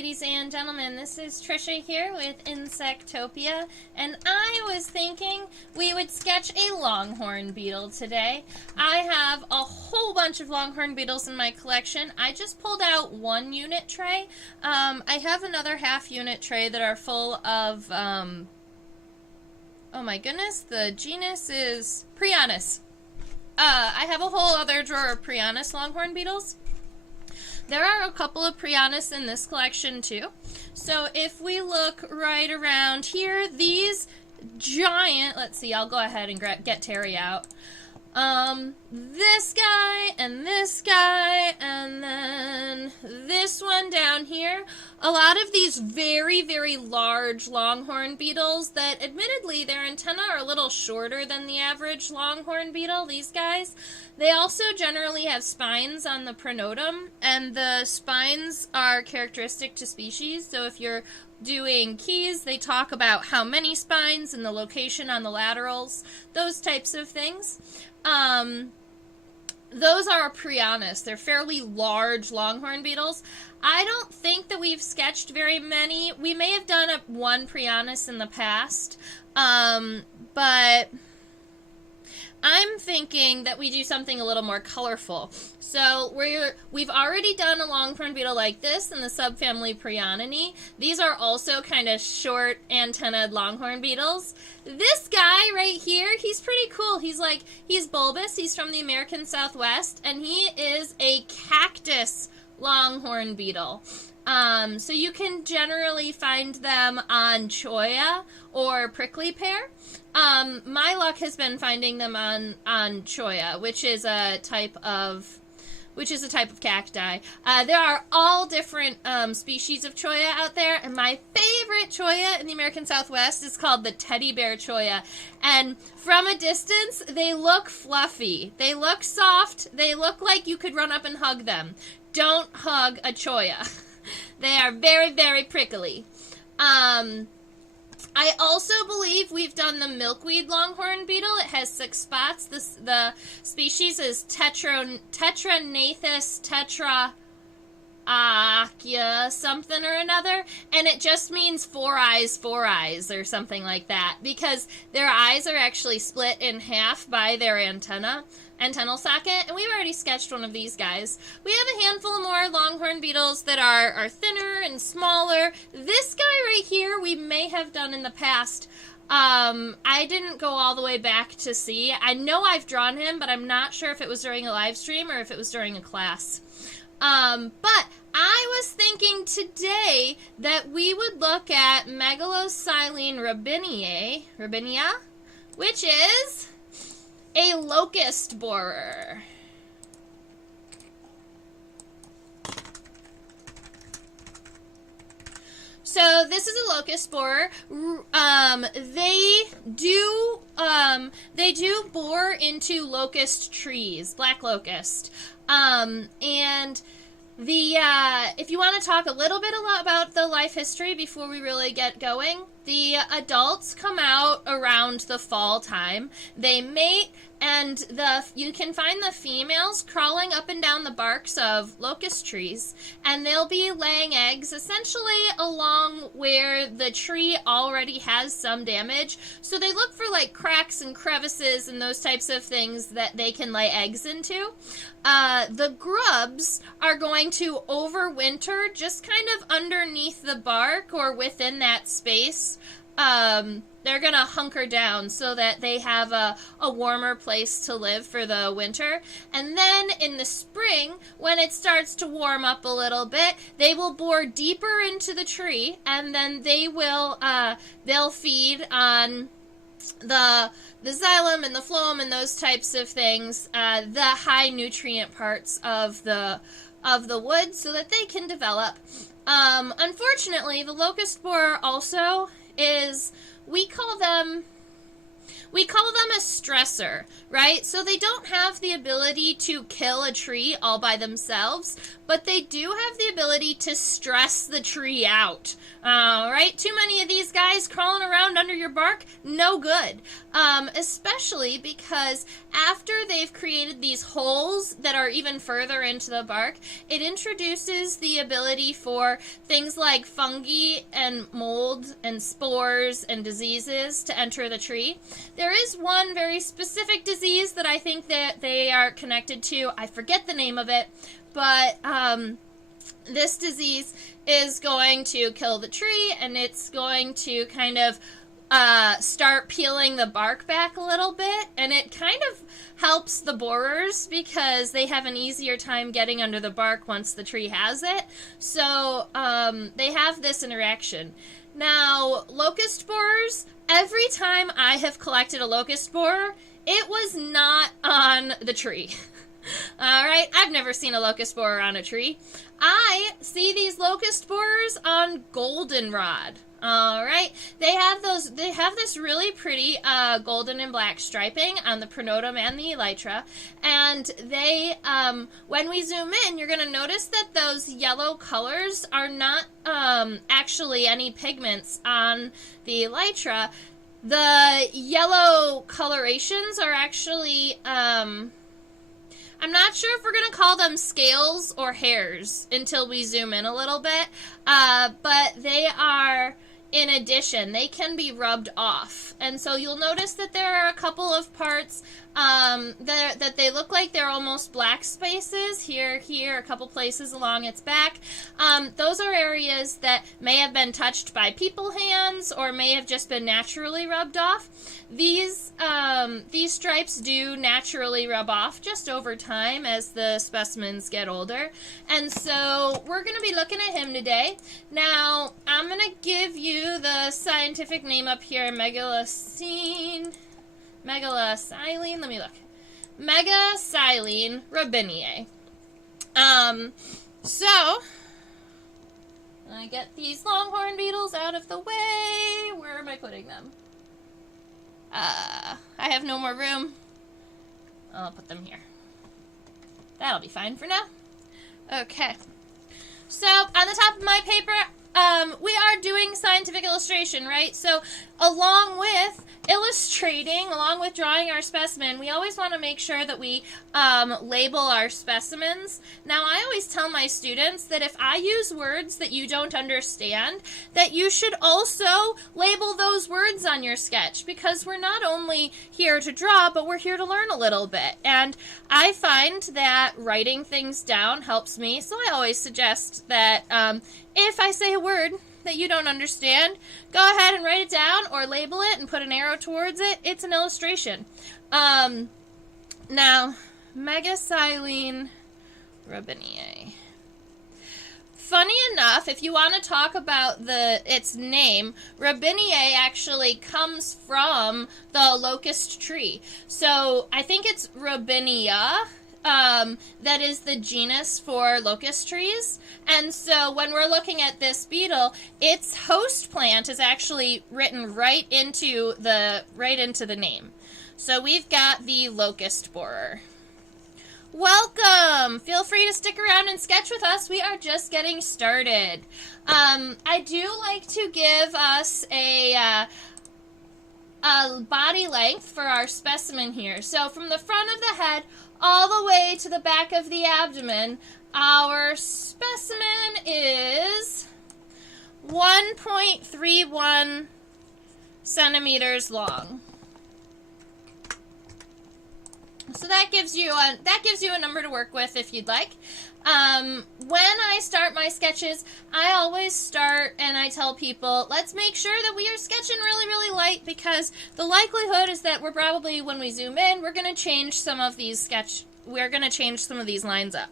ladies and gentlemen. This is Trisha here with Insectopia, and I was thinking we would sketch a longhorn beetle today. I have a whole bunch of longhorn beetles in my collection. I just pulled out one unit tray. I have another half unit tray that are full of, oh my goodness, the genus is Prianus. I have a whole other drawer of Prianus longhorn beetles. There are a couple of Prianus in this collection too. So if we look right around here, these giant, let's see, I'll go ahead and get Terry out. This guy, and then this one down here. A lot of these very, very large longhorn beetles that, admittedly, their antennae are a little shorter than the average longhorn beetle, these guys. They also generally have spines on the pronotum, and the spines are characteristic to species. So if you're doing keys, they talk about how many spines and the location on the laterals, those types of things. Those are Prianus. They're fairly large longhorn beetles. I don't think that we've sketched very many. We may have done one Prianus in the past, but I'm thinking that we do something a little more colorful. So we've already done a longhorn beetle like this in the subfamily Prianinae. These are also kind of short antennaed longhorn beetles. This guy right here, he's pretty cool. He's bulbous. He's from the American Southwest, and he is a cactus longhorn beetle. So you can generally find them on cholla or prickly pear. My luck has been finding them on cholla, which is a type of cacti. There are all different species of cholla out there, and my favorite cholla in the American Southwest is called the teddy bear cholla. And from a distance, they look fluffy. They look soft. They look like you could run up and hug them. Don't hug a cholla. They are very, very prickly. I also believe we've done the milkweed longhorn beetle. It has 6 spots. The species is Tetranathus tetraachia something or another, and it just means four eyes or something like that, because their eyes are actually split in half by their antennal socket, and we've already sketched one of these guys. We have a handful more longhorn beetles that are thinner and smaller. This guy right here we may have done in the past. I didn't go all the way back to see. I know I've drawn him, but I'm not sure if it was during a live stream or if it was during a class. But I was thinking today that we would look at Megalocylene robinia, which is a locust borer. So this is a locust borer. They do bore into locust trees, black locust, and if you want to talk a little bit about the life history before we really get going, the adults come out around the fall time. They mate, and you can find the females crawling up and down the barks of locust trees, and they'll be laying eggs essentially along where the tree already has some damage. So they look for like cracks and crevices and those types of things that they can lay eggs into. The grubs are going to overwinter just kind of underneath the bark or within that space. They're going to hunker down so that they have a warmer place to live for the winter. And then in the spring, when it starts to warm up a little bit, they will bore deeper into the tree, and then they'll feed on the xylem and the phloem and those types of things, the high nutrient parts of the wood, so that they can develop. Unfortunately, the locust borer also is, we call them we call them a stressor, right? So they don't have the ability to kill a tree all by themselves, but they do have the ability to stress the tree out. Right? Too many of these guys crawling around under your bark, no good. Especially because after they've created these holes that are even further into the bark, it introduces the ability for things like fungi and mold and spores and diseases to enter the tree. There is one very specific disease that I think that they are connected to. I forget the name of it, but this disease is going to kill the tree, and it's going to kind of start peeling the bark back a little bit, and it kind of helps the borers because they have an easier time getting under the bark once the tree has it. So they have this interaction. Now, locust borers, every time I have collected a locust borer, it was not on the tree. All right, I've never seen a locust borer on a tree. I see these locust borers on goldenrod. All right, they have this really pretty golden and black striping on the pronotum and the elytra, and they when we zoom in, you're going to notice that those yellow colors are not actually any pigments on the elytra. The yellow colorations are actually I'm not sure if we're going to call them scales or hairs until we zoom in a little bit, but they are, in addition, they can be rubbed off. And so you'll notice that there are a couple of parts that they look like they're almost black spaces, here, a couple places along its back. Those are areas that may have been touched by people hands or may have just been naturally rubbed off. These stripes do naturally rub off just over time as the specimens get older. And so we're going to be looking at him today. Now, I'm going to give you the scientific name up here, Megalocene, let me look. Megasilene robiniae. So, I get these longhorn beetles out of the way. Where am I putting them? I have no more room. I'll put them here. That'll be fine for now. Okay. So, on the top of my paper, we are doing scientific illustration, right? So, along with drawing our specimen, we always want to make sure that we label our specimens. Now, I always tell my students that if I use words that you don't understand, that you should also label those words on your sketch, because we're not only here to draw, but we're here to learn a little bit. And I find that writing things down helps me, so I always suggest that if I say a word that you don't understand, go ahead and write it down or label it and put an arrow towards it. It's an illustration. Now, Megasilene robiniae. Funny enough, if you want to talk about its name, robiniae actually comes from the locust tree. So I think it's robinia. That is the genus for locust trees. And so when we're looking at this beetle, its host plant is actually written right into the name. So we've got the locust borer. Welcome! Feel free to stick around and sketch with us. We are just getting started. I do like to give us a body length for our specimen here. So from the front of the head all the way to the back of the abdomen, our specimen is 1.31 centimeters long. So that gives you a number to work with if you'd like. When I start my sketches, I always start and I tell people, let's make sure that we are sketching really, really light, because the likelihood is that we're probably, when we zoom in, we're going to change some of these lines up.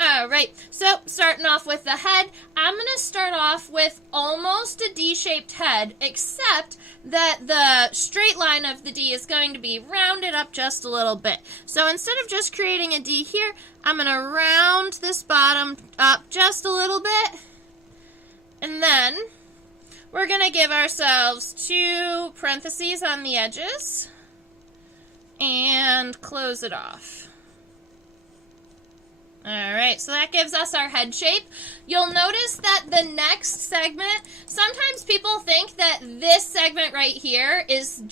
Alright, so starting off with the head, I'm going to start off with almost a D-shaped head, except that the straight line of the D is going to be rounded up just a little bit. So instead of just creating a D here, I'm going to round this bottom up just a little bit, and then we're going to give ourselves 2 parentheses on the edges. and close it off. Alright, so that gives us our head shape. You'll notice that the next segment, sometimes people think that this segment right here is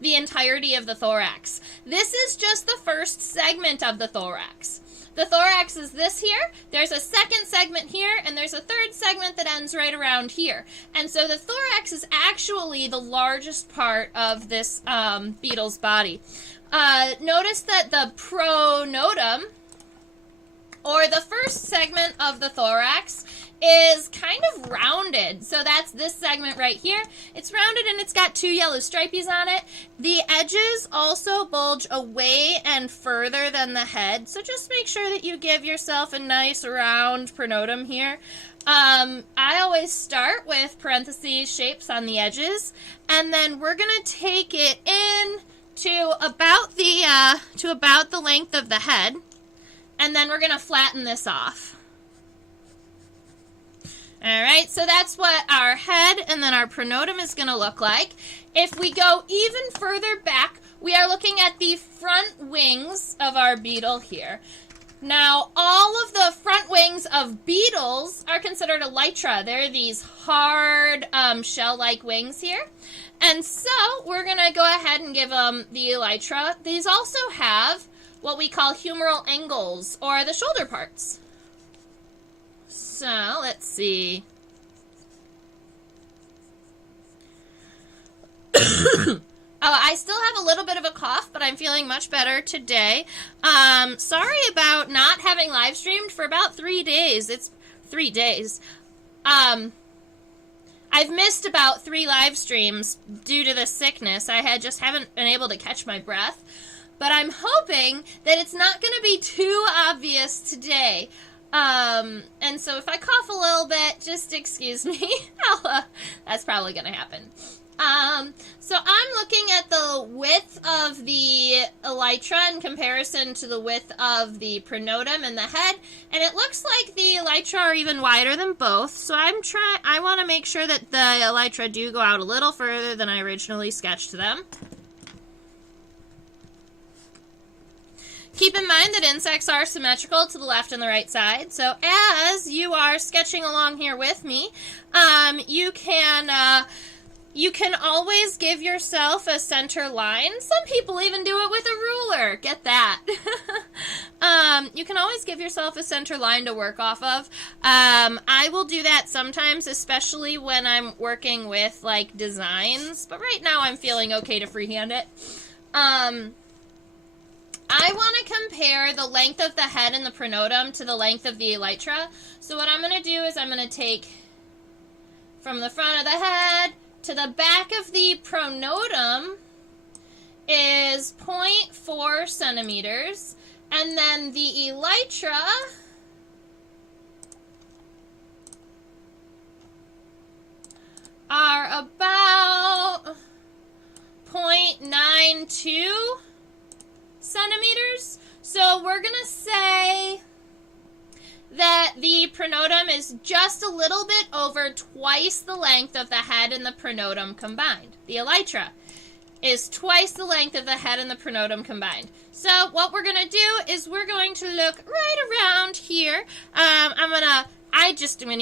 the entirety of the thorax. This is just the first segment of the thorax. The thorax is this here, there's a second segment here, and there's a third segment that ends right around here. And so the thorax is actually the largest part of this beetle's body. Notice that the pronotum, or the first segment of the thorax, is kind of rounded. So that's this segment right here. It's rounded and it's got 2 yellow stripies on it. The edges also bulge away and further than the head. So just make sure that you give yourself a nice round pronotum here. I always start with parentheses shapes on the edges, and then we're gonna take it in to about the length of the head. And then we're going to flatten this off. Alright, so that's what our head and then our pronotum is going to look like. If we go even further back, we are looking at the front wings of our beetle here. Now, all of the front wings of beetles are considered elytra. They're these hard shell-like wings here. And so, we're going to go ahead and give them the elytra. These also have what we call humeral angles, or the shoulder parts. So, let's see. I still have a little bit of a cough, but I'm feeling much better today. Sorry about not having live streamed for about 3 days. It's 3 days. I've missed about 3 live streams due to this sickness. I haven't been able to catch my breath. But I'm hoping that it's not going to be too obvious today. And so if I cough a little bit, just excuse me. That's probably going to happen. So I'm looking at the width of the elytra in comparison to the width of the pronotum and the head. And it looks like the elytra are even wider than both. So I want to make sure that the elytra do go out a little further than I originally sketched them. Keep in mind that insects are symmetrical to the left and the right side. So as you are sketching along here with me, you can always give yourself a center line. Some people even do it with a ruler. Get that. You can always give yourself a center line to work off of. I will do that sometimes, especially when I'm working with like designs. But right now I'm feeling okay to freehand it. I want to compare the length of the head and the pronotum to the length of the elytra. So what I'm going to do is I'm going to take from the front of the head to the back of the pronotum is 0.4 centimeters. And then the elytra are about 0.92 centimeters. So we're going to say that the pronotum is just a little bit over twice the length of the head and the pronotum combined. The elytra is twice the length of the head and the pronotum combined. So what we're going to do is we're going to look right around here. I'm going to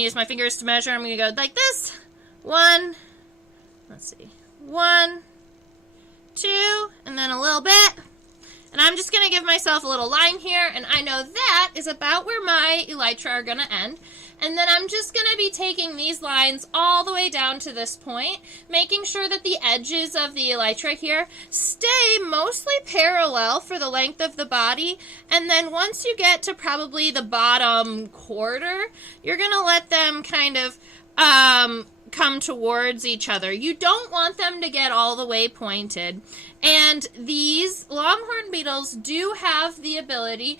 use my fingers to measure. I'm going to go like this. 1, 2, and then a little bit. And I'm just going to give myself a little line here, and I know that is about where my elytra are going to end. And then I'm just going to be taking these lines all the way down to this point, making sure that the edges of the elytra here stay mostly parallel for the length of the body. And then once you get to probably the bottom quarter, you're going to let them kind of come towards each other. You don't want them to get all the way pointed. And these longhorn beetles do have the ability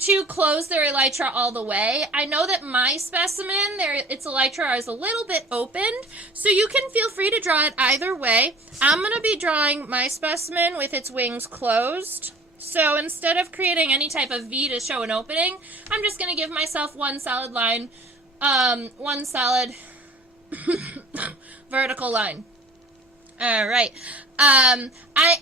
to close their elytra all the way. I know that my specimen, its elytra is a little bit opened, so you can feel free to draw it either way. I'm going to be drawing my specimen with its wings closed. So instead of creating any type of V to show an opening, I'm just going to give myself one solid line, one solid vertical line. All right. I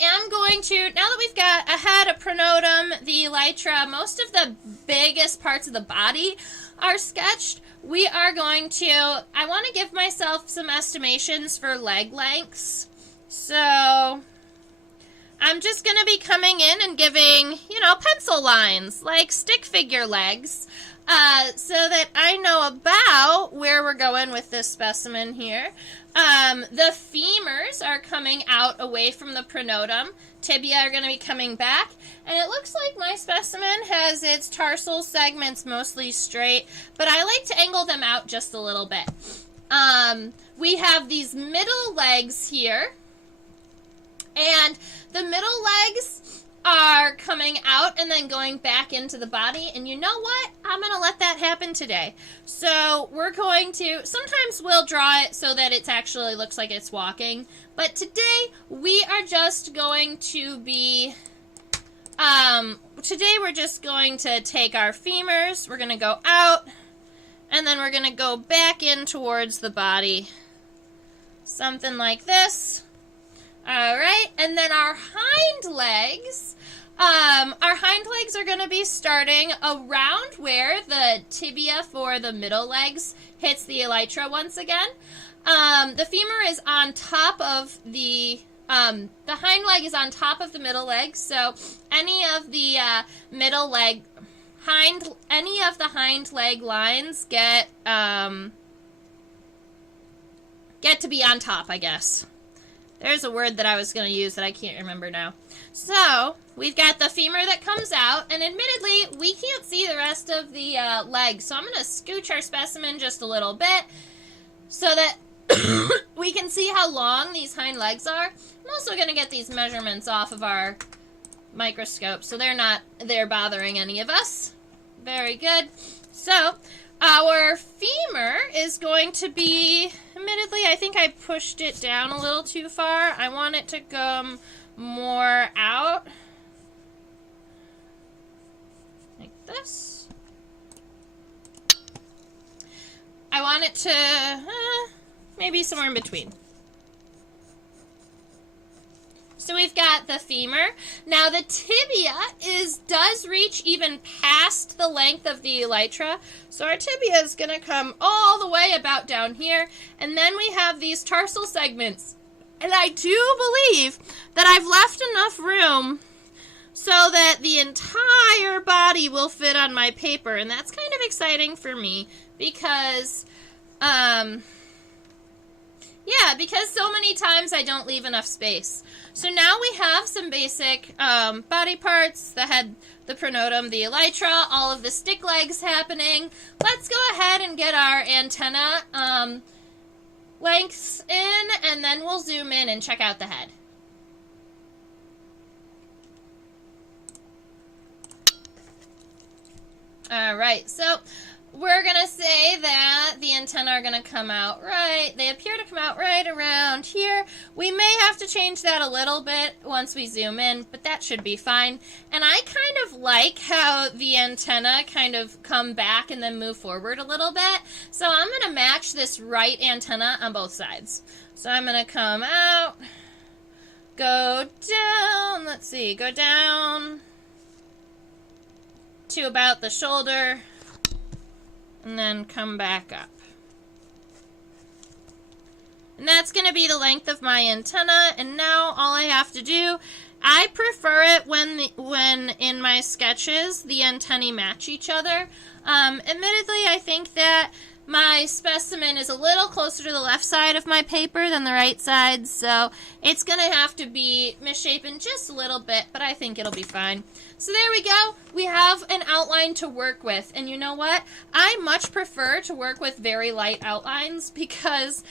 am going to, now that we've got a head, a pronotum, the elytra, most of the biggest parts of the body are sketched. We are going to, I want to give myself some estimations for leg lengths. So I'm just going to be coming in and giving, pencil lines, like stick figure legs, so that I know about where we're going with this specimen here. The femurs are coming out away from the pronotum. Tibia are going to be coming back. And it looks like my specimen has its tarsal segments mostly straight, but I like to angle them out just a little bit. We have these middle legs here. And the middle legs are coming out and then going back into the body. And you know what? I'm going to let that happen today. So we're going to, sometimes we'll draw it so that it actually looks like it's walking. But today we are just going to be, today we're just going to take our femurs. We're going to go out and then we're going to go back in towards the body. Something like this. All right, and then our hind legs are going to be starting around where the tibia for the middle legs hits the elytra once again. The femur is on top of the hind leg is on top of the middle leg, so any of the hind leg lines get to be on top, I guess. There's a word that I was going to use that I can't remember now. So, we've got the femur that comes out, and admittedly, we can't see the rest of the legs. So I'm going to scooch our specimen just a little bit so that we can see how long these hind legs are. I'm also going to get these measurements off of our microscope so they're not there bothering any of us. Very good. So, our femur is going to be, admittedly, I think I pushed it down a little too far. I want it to come more out. Like this. I want it to, maybe somewhere in between. So we've got the femur. Now the tibia does reach even past the length of the elytra. So our tibia is going to come all the way about down here. And then we have these tarsal segments. And I do believe that I've left enough room so that the entire body will fit on my paper. And that's kind of exciting for me because, because so many times I don't leave enough space. So now we have some basic body parts, the head, the pronotum, the elytra, all of the stick legs happening. Let's go ahead and get our antenna lengths in, and then we'll zoom in and check out the head. All right, so we're going to say that the antennae are going to come out right. They appear to come out right around here. We may have to change that a little bit once we zoom in, but that should be fine. And I kind of like how the antenna kind of come back and then move forward a little bit. So I'm going to match this right antenna on both sides. So I'm going to come out, go down, go down to about the shoulder, and then come back up. And that's going to be the length of my antenna, and now all I have to do, I prefer it when in my sketches the antennae match each other. Admittedly, I think that my specimen is a little closer to the left side of my paper than the right side, so it's going to have to be misshapen just a little bit, but I think it'll be fine. So there we go. We have an outline to work with, and you know what? I much prefer to work with very light outlines because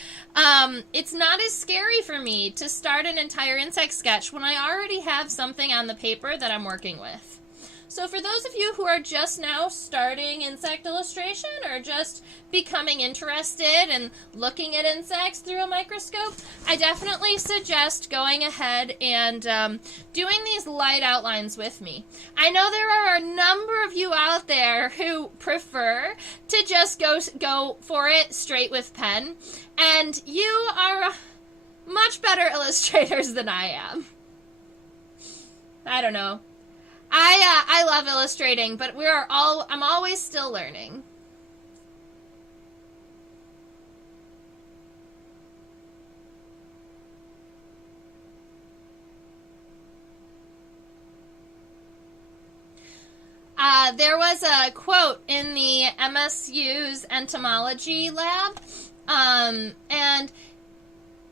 it's not as scary for me to start an entire insect sketch when I already have something on the paper that I'm working with. So for those of you who are just now starting insect illustration or just becoming interested and looking at insects through a microscope, I definitely suggest going ahead and doing these light outlines with me. I know there are a number of you out there who prefer to just go for it straight with pen, and you are much better illustrators than I am. I don't know. I love illustrating, but I'm always still learning. There was a quote in the MSU's entomology lab, and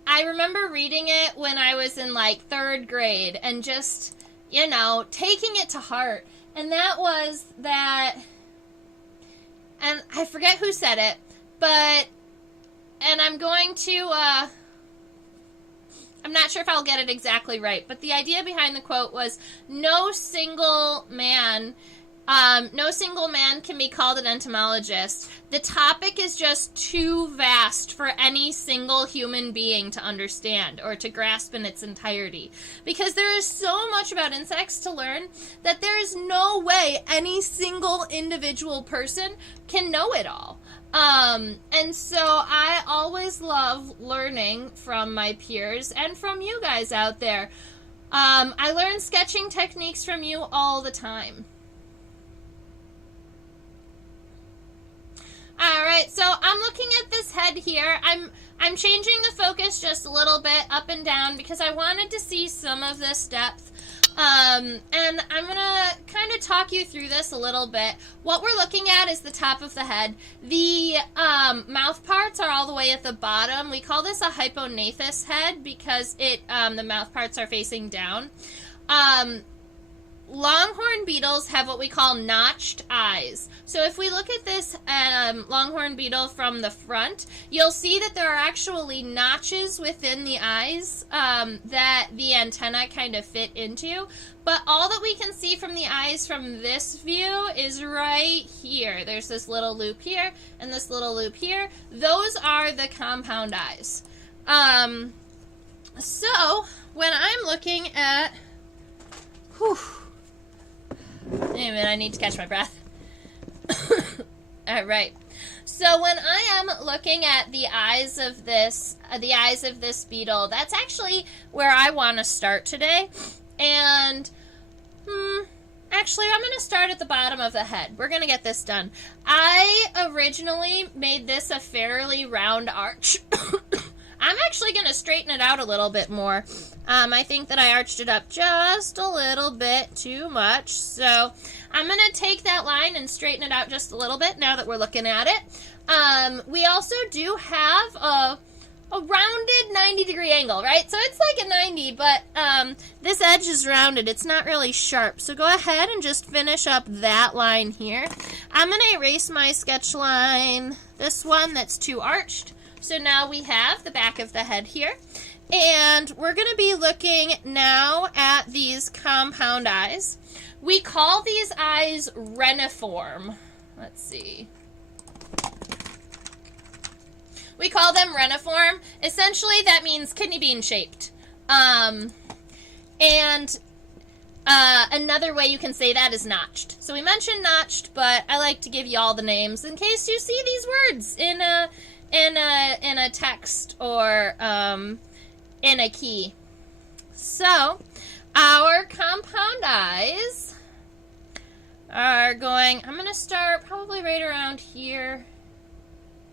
I remember reading it when I was in like 3rd grade and just, taking it to heart. And that was that, and I forget who said it, and I'm going to, I'm not sure if I'll get it exactly right, but the idea behind the quote was no single man can be called an entomologist. The topic is just too vast for any single human being to understand or to grasp in its entirety. Because there is so much about insects to learn that there is no way any single individual person can know it all. And so I always love learning from my peers and from you guys out there. I learn sketching techniques from you all the time. Alright, so I'm looking at this head here. I'm changing the focus just a little bit up and down because I wanted to see some of this depth. And I'm going to kind of talk you through this a little bit. What we're looking at is the top of the head. The mouth parts are all the way at the bottom. We call this a hypognatous head because the mouth parts are facing down. Longhorn beetles have what we call notched eyes. So if we look at this longhorn beetle from the front, you'll see that there are actually notches within the eyes that the antenna kind of fit into. But all that we can see from the eyes from this view is right here. There's this little loop here and this little loop here. Those are the compound eyes. So when I'm looking at... Wait a minute, I need to catch my breath. All right. So when I am looking at the eyes of this beetle, that's actually where I want to start today. And actually, I'm going to start at the bottom of the head. We're going to get this done. I originally made this a fairly round arch. I'm actually going to straighten it out a little bit more. I think that I arched it up just a little bit too much. So I'm going to take that line and straighten it out just a little bit now that we're looking at it. We also do have a rounded 90-degree angle, right? So it's like a 90, but this edge is rounded. It's not really sharp. So go ahead and just finish up that line here. I'm going to erase my sketch line, this one that's too arched. So now we have the back of the head here. And we're going to be looking now at these compound eyes. We call these eyes reniform. Let's see. We call them reniform. Essentially, that means kidney bean shaped. And another way you can say that is notched. So we mentioned notched, but I like to give you all the names in case you see these words in a text or in a key. So our compound eyes are going, I'm going to start probably right around here,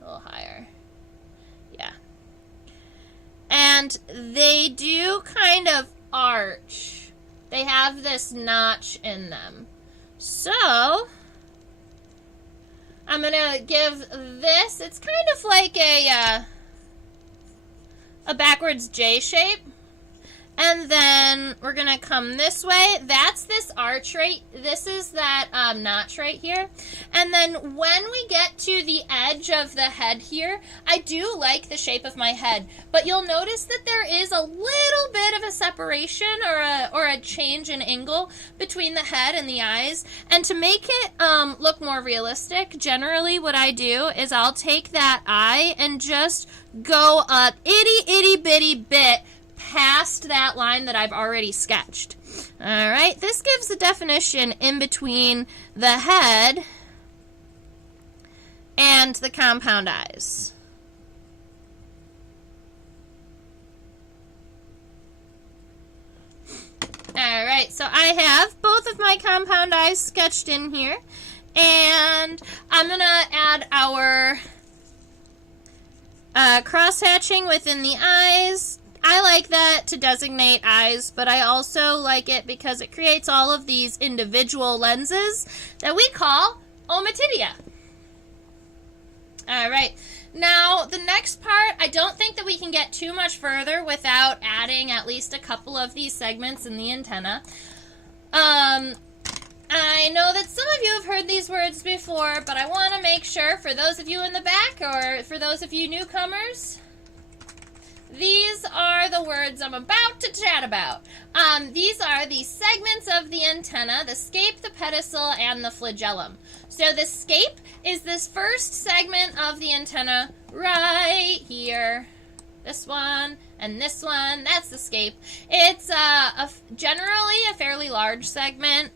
a little higher. Yeah. And they do kind of arch. They have this notch in them. So I'm going to give this, it's kind of like a backwards J shape. And then we're going to come this way. That's this arch right. This is that notch right here. And then when we get to the edge of the head here, I do like the shape of my head. But you'll notice that there is a little bit of a separation or a change in angle between the head and the eyes. And to make it look more realistic, generally what I do is I'll take that eye and just go a itty bitty bit past that line that I've already sketched. Alright, this gives the definition in between the head and the compound eyes. Alright, so I have both of my compound eyes sketched in here. And I'm going to add our cross-hatching within the eyes. I like that to designate eyes, but I also like it because it creates all of these individual lenses that we call ommatidia. Alright, now the next part, I don't think that we can get too much further without adding at least a couple of these segments in the antenna. I know that some of you have heard these words before, but I want to make sure for those of you in the back or for those of you newcomers, these are the words I'm about to chat about. These are the segments of the antenna, the scape, the pedicel, and the flagellum. So the scape is this first segment of the antenna right here. This one and this one, that's the scape. It's generally a fairly large segment,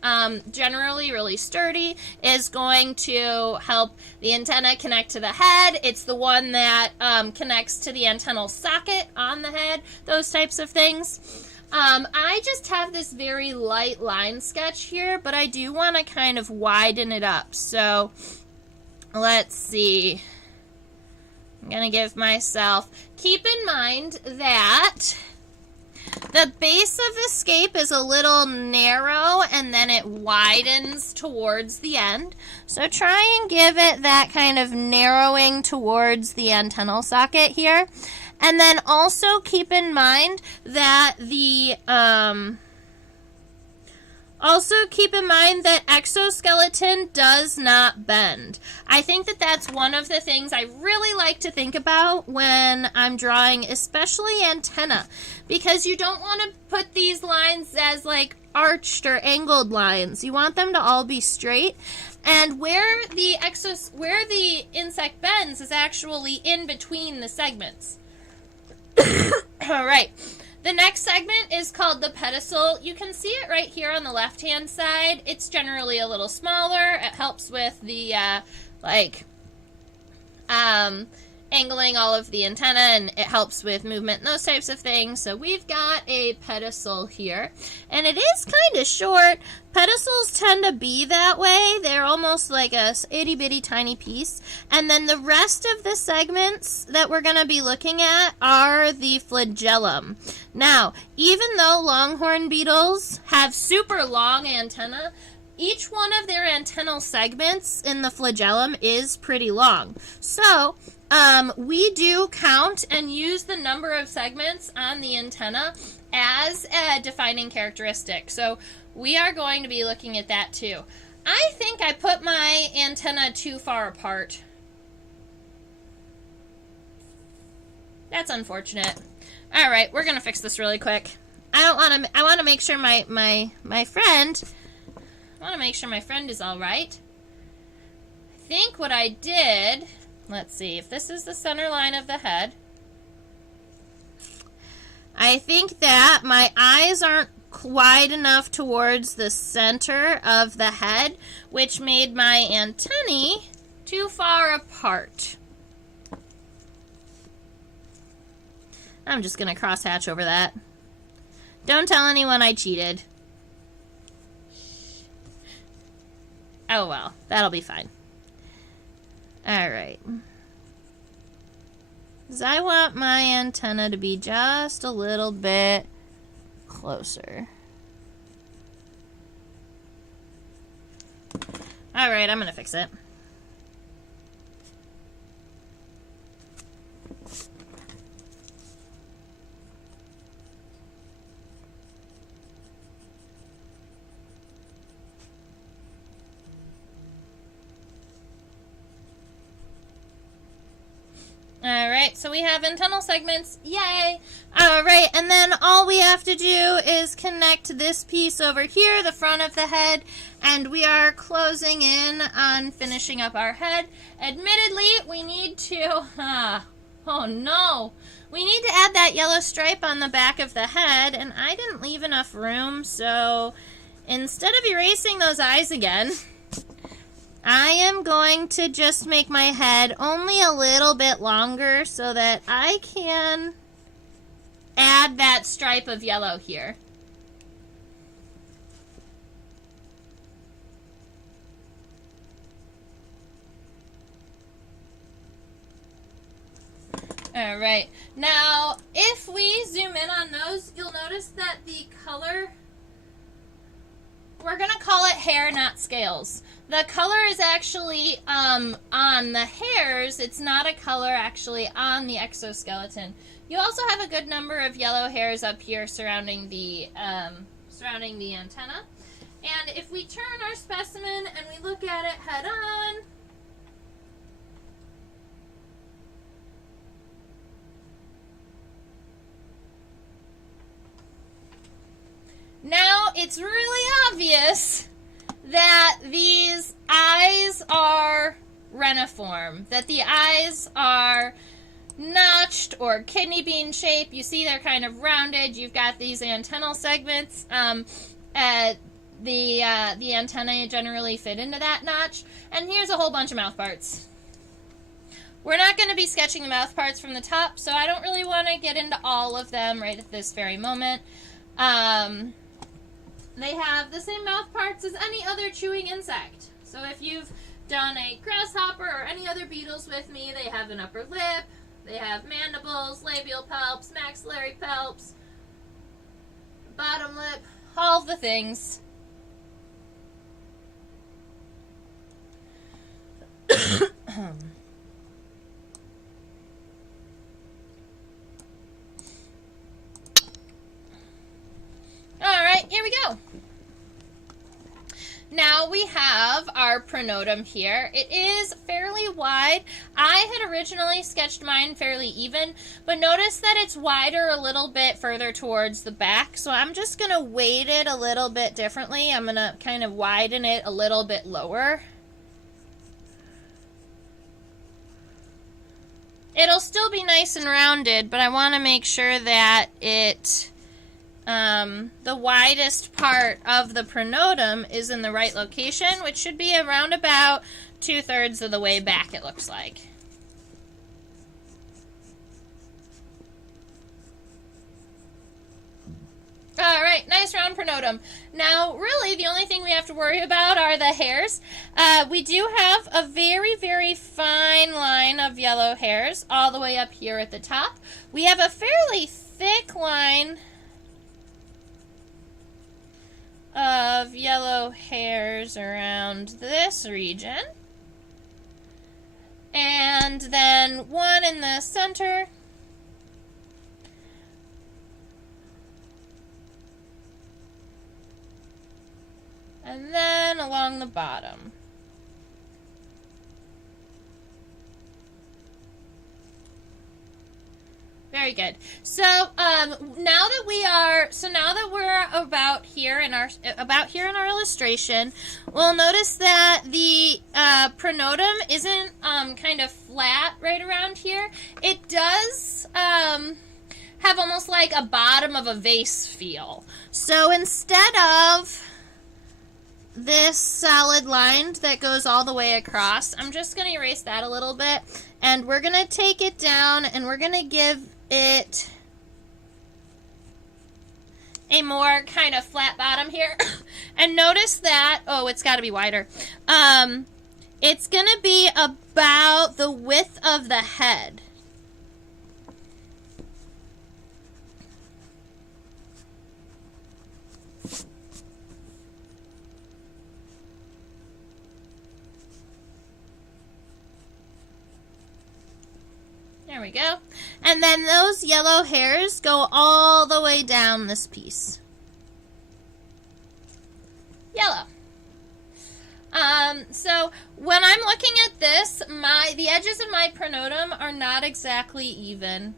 generally really sturdy, is going to help the antenna connect to the head. It's the one that connects to the antennal socket on the head, those types of things. I just have this very light line sketch here, but I do want to kind of widen it up. So let's see. I'm going to give myself, keep in mind that the base of the scape is a little narrow and then it widens towards the end. So try and give it that kind of narrowing towards the antennal socket here. And then also keep in mind that exoskeleton does not bend. I think that that's one of the things I really like to think about when I'm drawing, especially antenna, because you don't want to put these lines as like arched or angled lines. You want them to all be straight. And where the insect bends is actually in between the segments. All right. The next segment is called the pedicel. You can see it right here on the left-hand side. It's generally a little smaller. It helps with the, angling all of the antenna, and it helps with movement and those types of things. So we've got a pedicel here, and it is kind of short. Pedicels tend to be that way. They're almost like a itty-bitty tiny piece. And then the rest of the segments that we're going to be looking at are the flagellum. Now, even though longhorn beetles have super long antennae, each one of their antennal segments in the flagellum is pretty long. So we do count and use the number of segments on the antenna as a defining characteristic. So we are going to be looking at that too. I think I put my antenna too far apart. That's unfortunate. All right, we're gonna fix this really quick. I want to make sure my friend. I want to make sure my friend is all right. I think what I did. Let's see if this is the center line of the head. I think that my eyes aren't wide enough towards the center of the head, which made my antennae too far apart. I'm just going to cross-hatch over that. Don't tell anyone I cheated. Oh well, that'll be fine. Alright. Because I want my antenna to be just a little bit closer. Alright, I'm going to fix it. Alright, so we have antennal segments. Yay! Alright, and then all we have to do is connect this piece over here, the front of the head, and we are closing in on finishing up our head. Admittedly, we need to... oh no! We need to add that yellow stripe on the back of the head, and I didn't leave enough room, so instead of erasing those eyes again... I am going to just make my head only a little bit longer so that I can add that stripe of yellow here. All right. Now, if we zoom in on those, you'll notice that the color, we're going to call it hair, not scales. The color is actually on the hairs. It's not a color actually on the exoskeleton. You also have a good number of yellow hairs up here surrounding the antenna. And if we turn our specimen and we look at it head on, now it's really obvious that these eyes are reniform, that the eyes are notched or kidney bean shape. You see they're kind of rounded. You've got these antennal segments. The antennae generally fit into that notch. And here's a whole bunch of mouth parts. We're not going to be sketching the mouth parts from the top, so I don't really want to get into all of them right at this very moment. They have the same mouth parts as any other chewing insect. So if you've done a grasshopper or any other beetles with me, they have an upper lip, they have mandibles, labial palps, maxillary palps, bottom lip, all the things. Alright, here we go. Now we have our pronotum here. It is fairly wide. I had originally sketched mine fairly even, but notice that it's wider a little bit further towards the back, so I'm just going to weight it a little bit differently. I'm going to kind of widen it a little bit lower. It'll still be nice and rounded, but I want to make sure that it... the widest part of the pronotum is in the right location, which should be around about 2/3 of the way back, it looks like. Alright, nice round pronotum. Now, really, the only thing we have to worry about are the hairs. We do have a very, very fine line of yellow hairs all the way up here at the top. We have a fairly thick line of yellow hairs around this region. And then one in the center. And then along the bottom. Very good. So now that we're about here in our illustration, we'll notice that the pronotum isn't kind of flat right around here. It does have almost like a bottom of a vase feel. So instead of this solid line that goes all the way across, I'm just going to erase that a little bit, and we're going to take it down and we're going to give it a more kind of flat bottom here. And notice that, oh, it's got to be wider. It's going to be about the width of the head. There we go. And then those yellow hairs go all the way down this piece. Yellow. So when I'm looking at this, the edges of my pronotum are not exactly even.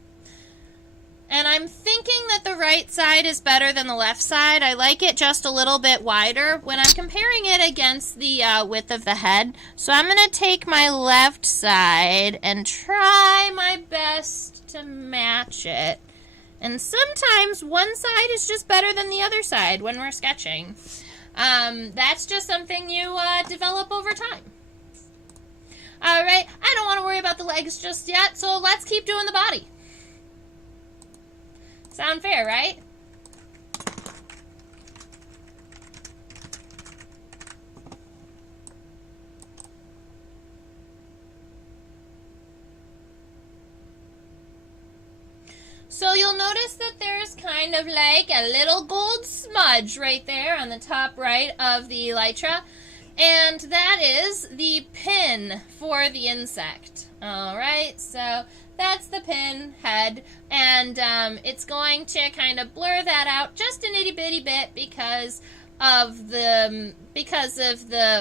And I'm thinking that the right side is better than the left side. I like it just a little bit wider when I'm comparing it against the width of the head. So I'm going to take my left side and try my best to match it. And sometimes one side is just better than the other side when we're sketching. That's just something you develop over time. Alright, I don't want to worry about the legs just yet, so let's keep doing the body. Sound fair, right? you'll notice that there's kind of like a little gold smudge right there on the top right of the elytra. And that is the pin for the insect. All right, so that's the pin head, and it's going to kind of blur that out just an itty bitty bit because of the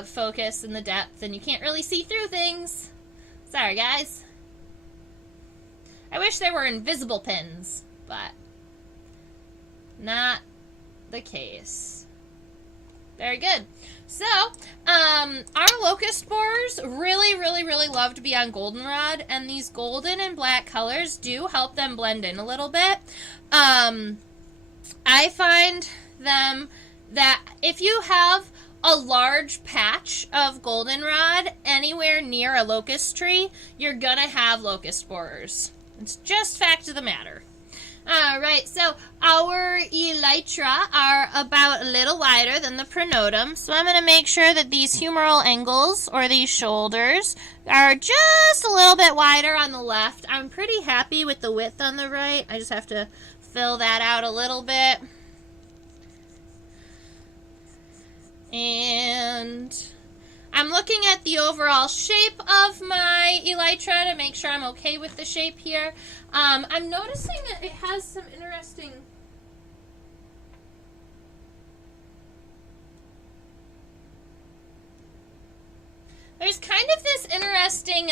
focus and the depth, and you can't really see through things. Sorry, guys. I wish there were invisible pins, but not the case. Very good. So, our locust borers really, really, really love to be on goldenrod, and these golden and black colors do help them blend in a little bit. I find them that if you have a large patch of goldenrod anywhere near a locust tree, you're gonna have locust borers. It's just fact of the matter. Alright, so our elytra are about a little wider than the pronotum, so I'm going to make sure that these humeral angles, or these shoulders, are just a little bit wider on the left. I'm pretty happy with the width on the right. I just have to fill that out a little bit. And I'm looking at the overall shape of my elytra to make sure I'm okay with the shape here. I'm noticing that it has some interesting... There's kind of this interesting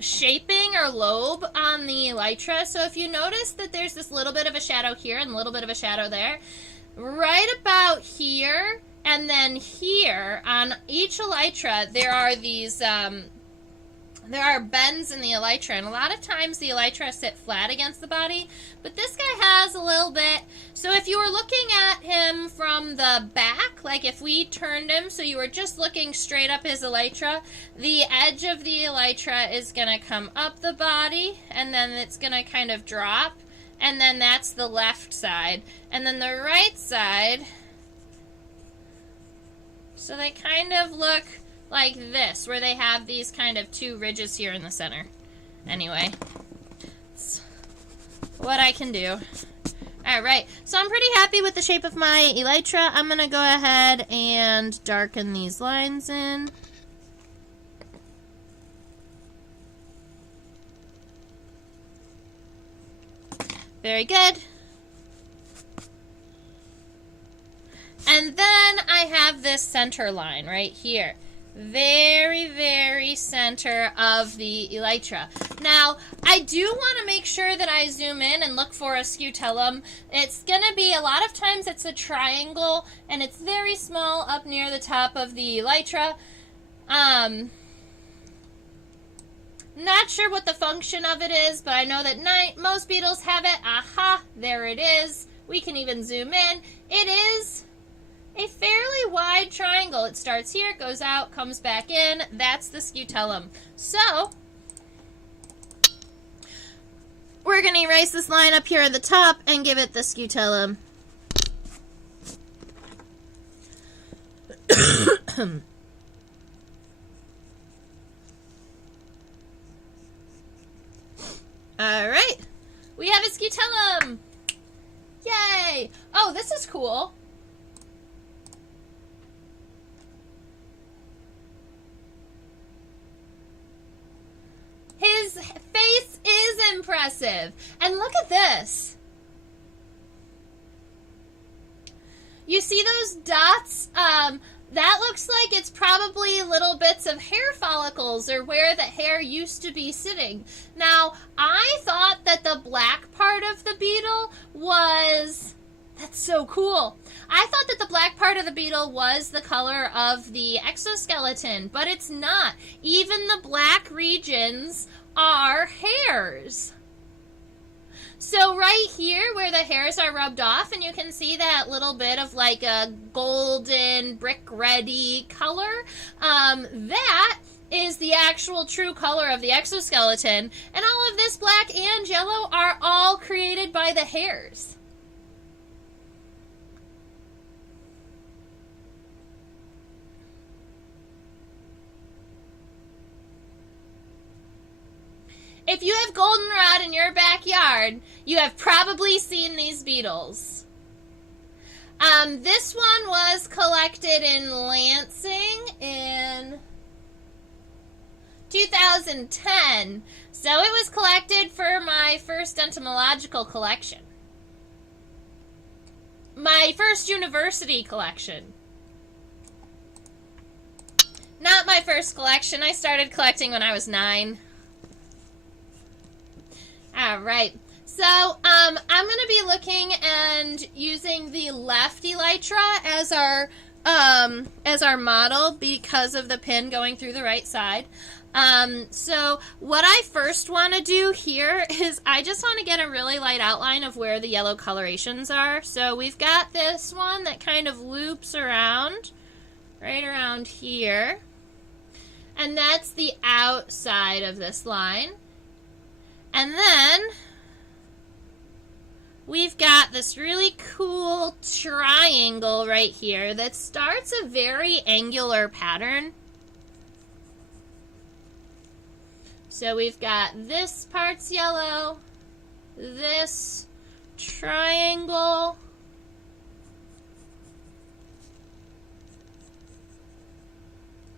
shaping or lobe on the elytra. So if you notice that there's this little bit of a shadow here and a little bit of a shadow there, right about here and then here on each elytra, there are these, there are bends in the elytra, and a lot of times the elytra sit flat against the body, but this guy has a little bit. So if you were looking at him from the back, like if we turned him so you were just looking straight up his elytra, the edge of the elytra is going to come up the body, and then it's going to kind of drop, and then that's the left side. And then the right side, so they kind of look like this, where they have these kind of two ridges here in the center. Anyway, it's what I can do. Alright, so I'm pretty happy with the shape of my elytra. I'm going to go ahead and darken these lines in. Very good. And then I have this center line right here. Very, very center of the elytra. Now, I do want to make sure that I zoom in and look for a scutellum. It's going to be, a lot of times it's a triangle, and it's very small up near the top of the elytra. Not sure what the function of it is, but I know that most beetles have it. Aha, there it is. We can even zoom in. It is a fairly wide triangle. It starts here, goes out, comes back in. That's the scutellum. So, we're going to erase this line up here at the top and give it the scutellum. Alright, we have a scutellum. Yay! Oh, this is cool. His face is impressive. And look at this. You see those dots? That looks like it's probably little bits of hair follicles or where the hair used to be sitting. Now, I thought that the black part of the beetle was... That's so cool. I thought that the black part of the beetle was the color of the exoskeleton, but it's not. Even the black regions are hairs. So right here where the hairs are rubbed off, and you can see that little bit of like a golden brick reddy color, that is the actual true color of the exoskeleton, and all of this black and yellow are all created by the hairs. If you have goldenrod in your backyard, you have probably seen these beetles. This one was collected in Lansing in 2010. So it was collected for my first entomological collection. My first university collection. Not my first collection. I started collecting when I was 9. Alright. So, I'm going to be looking and using the left elytra as our model because of the pin going through the right side. So what I first want to do here is I just want to get a really light outline of where the yellow colorations are. So we've got this one that kind of loops around, right around here. And that's the outside of this line. And then we've got this really cool triangle right here that starts a very angular pattern. So we've got this part's yellow, this triangle,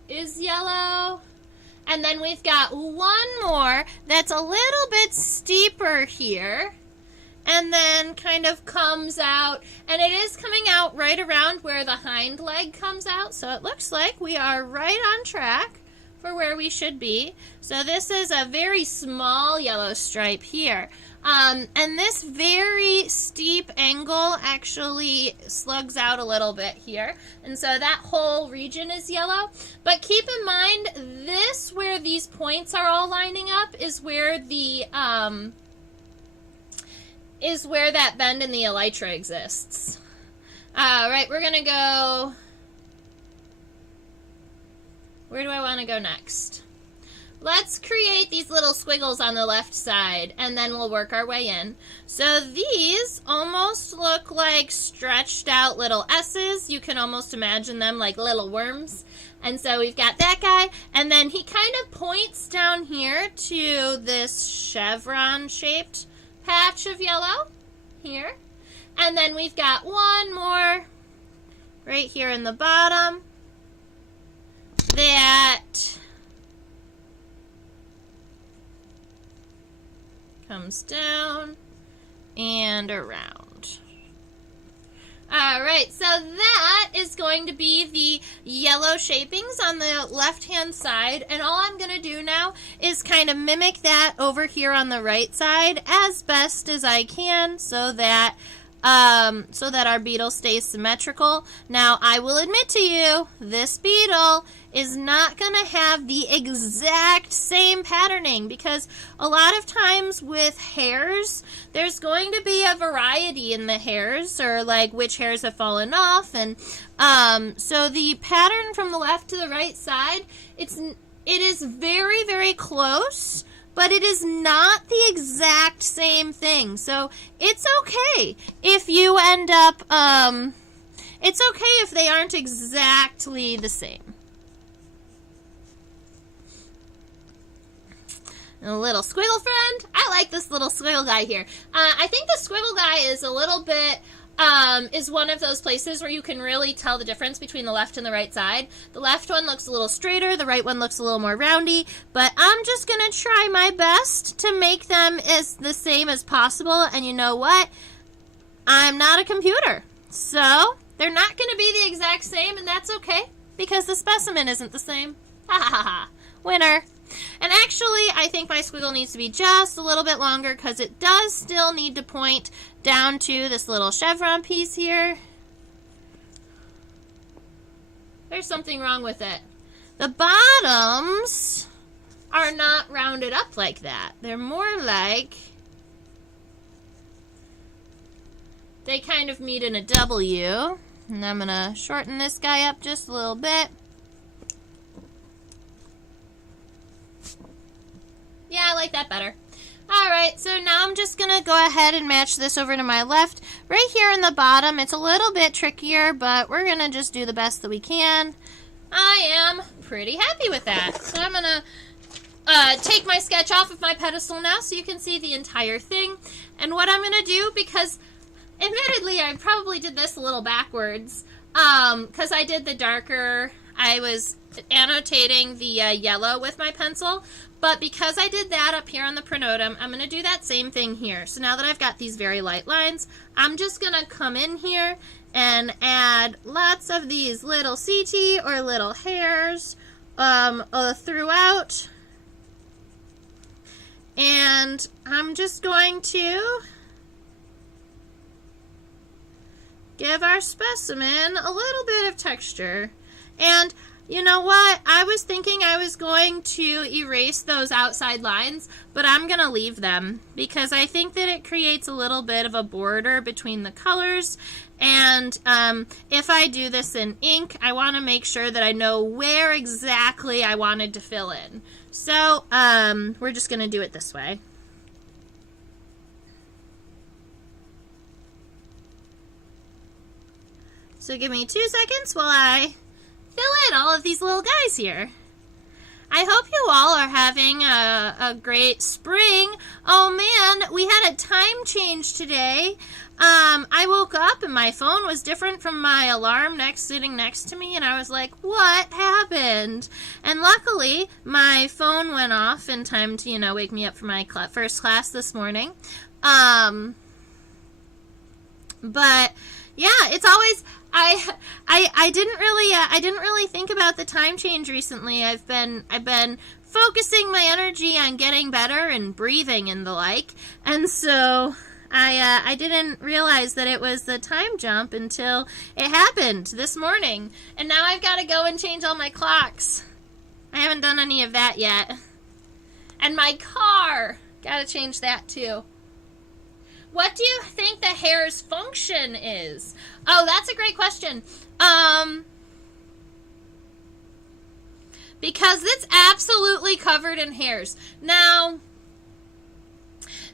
is yellow, and then we've got one more that's a little bit steeper here, and then kind of comes out, and it is coming out right around where the hind leg comes out, so it looks like we are right on track for where we should be. So this is a very small yellow stripe here. And this very steep angle actually slugs out a little bit here. And so that whole region is yellow. But keep in mind, this, where these points are all lining up, is where the, is where that bend in the elytra exists. Alright, we're gonna go... Where do I want to go next? Let's create these little squiggles on the left side, and then we'll work our way in. So these almost look like stretched out little S's. You can almost imagine them like little worms. And so we've got that guy, and then he kind of points down here to this chevron-shaped patch of yellow here. And then we've got one more right here in the bottom that comes down and around. Alright, so that is going to be the yellow shapings on the left-hand side, and all I'm going to do now is kind of mimic that over here on the right side as best as I can so that our beetle stays symmetrical. Now, I will admit to you, this beetle is not going to have the exact same patterning because a lot of times with hairs, there's going to be a variety in the hairs or like which hairs have fallen off. And so the pattern from the left to the right side, it is very, very close, but it is not the exact same thing. So it's okay if you end up, it's okay if they aren't exactly the same. A little squiggle friend. I like this little squiggle guy here. I think the squiggle guy is a little bit, is one of those places where you can really tell the difference between the left and the right side. The left one looks a little straighter, the right one looks a little more roundy, but I'm just going to try my best to make them as the same as possible, and you know what? I'm not a computer, so they're not going to be the exact same, and that's okay, because the specimen isn't the same. Ha ha ha ha. Winner. And actually, I think my squiggle needs to be just a little bit longer because it does still need to point down to this little chevron piece here. There's something wrong with it. The bottoms are not rounded up like that. They're more like they kind of meet in a W. And I'm going to shorten this guy up just a little bit. Yeah, I like that better. Alright, so now I'm just going to go ahead and match this over to my left. Right here in the bottom, it's a little bit trickier, but we're going to just do the best that we can. I am pretty happy with that. So I'm going to take my sketch off of my pedestal now so you can see the entire thing. And what I'm going to do, because admittedly I probably did this a little backwards, because I did the darker, I was annotating the yellow with my pencil, but because I did that up here on the pronotum, I'm going to do that same thing here. So now that I've got these very light lines, I'm just going to come in here and add lots of these little setae or little hairs throughout. And I'm just going to give our specimen a little bit of texture. And you know what? I was thinking I was going to erase those outside lines, but I'm going to leave them because I think that it creates a little bit of a border between the colors. And if I do this in ink, I want to make sure that I know where exactly I wanted to fill in. So we're just going to do it this way. So give me 2 seconds while I fill in all of these little guys here. I hope you all are having a great spring. Oh man, we had a time change today. I woke up and my phone was different from my alarm sitting next to me, and I was like, what happened? And luckily, my phone went off in time to, wake me up for my first class this morning. But yeah, it's always, I didn't really think about the time change recently. I've been focusing my energy on getting better and breathing and the like, and so I didn't realize that it was the time jump until it happened this morning. And now I've got to go and change all my clocks. I haven't done any of that yet. And my car, got to change that too. What do you think the hair's function is? Oh, that's a great question. Because it's absolutely covered in hairs. Now,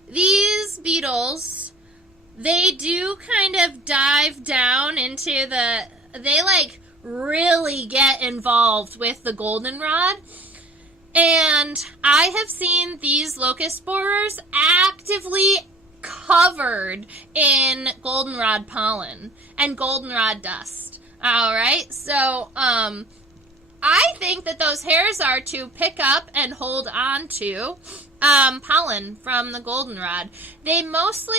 these beetles, they do kind of dive down into they really get involved with the goldenrod. And I have seen these locust borers actively covered in goldenrod pollen and goldenrod dust. All right, so I think that those hairs are to pick up and hold on to pollen from the goldenrod. They mostly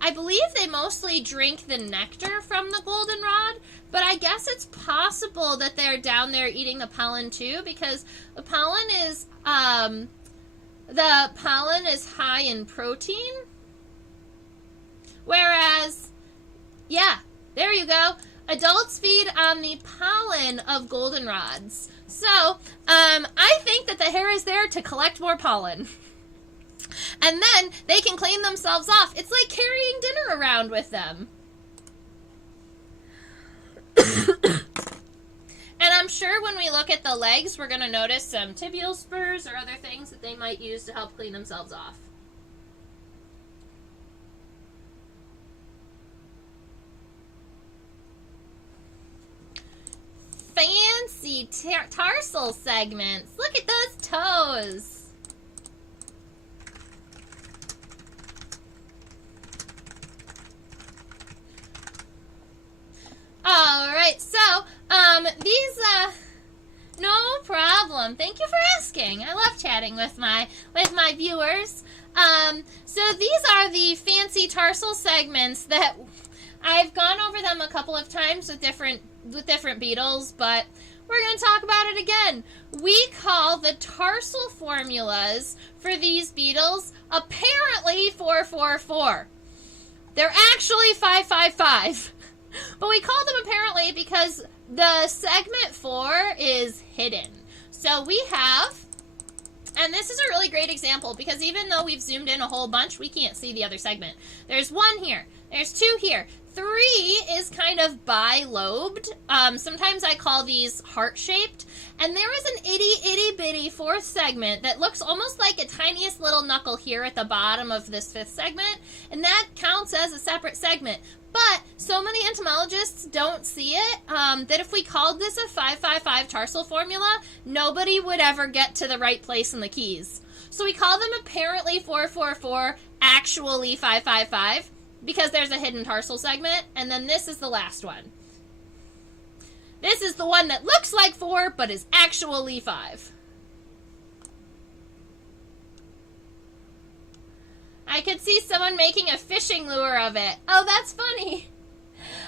I believe they mostly drink the nectar from the goldenrod, but I guess it's possible that they're down there eating the pollen too, because the pollen is high in protein. Whereas, yeah, there you go. Adults feed on the pollen of goldenrods. So, I think that the hair is there to collect more pollen. And then they can clean themselves off. It's like carrying dinner around with them. And I'm sure when we look at the legs, we're going to notice some tibial spurs or other things that they might use to help clean themselves off. Fancy tarsal segments. Look at those toes. All right, so these no problem. Thank you for asking. I love chatting with my viewers. So these are the fancy tarsal segments that I've gone over them a couple of times with different beetles, but we're going to talk about it again. We call the tarsal formulas for these beetles apparently 444. They're actually 555. But we call them apparently because the segment 4 is hidden. So we have, and this is a really great example because even though we've zoomed in a whole bunch, we can't see the other segment. There's 1 here. There's 2 here. 3 is kind of bilobed. Sometimes I call these heart-shaped. And there is an itty-bitty 4th segment that looks almost like a tiniest little knuckle here at the bottom of this 5th segment. And that counts as a separate segment. But so many entomologists don't see it that if we called this a 555 tarsal formula, nobody would ever get to the right place in the keys. So we call them apparently 444, actually 555. Because there's a hidden tarsal segment, and then this is the last one. This is the one that looks like 4, but is actually 5. I could see someone making a fishing lure of it. Oh, that's funny.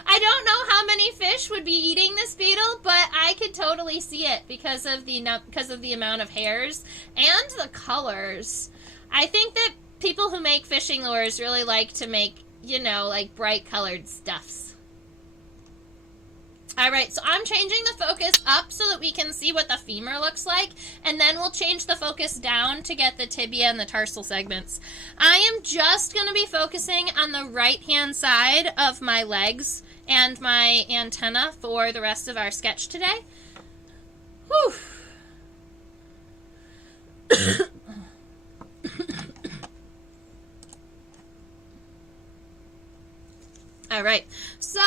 I don't know how many fish would be eating this beetle, but I could totally see it because of the amount of hairs and the colors. I think that people who make fishing lures really like to make, like bright colored stuffs. Alright, so I'm changing the focus up so that we can see what the femur looks like, and then we'll change the focus down to get the tibia and the tarsal segments. I am just going to be focusing on the right-hand side of my legs and my antenna for the rest of our sketch today. Whew. All right, so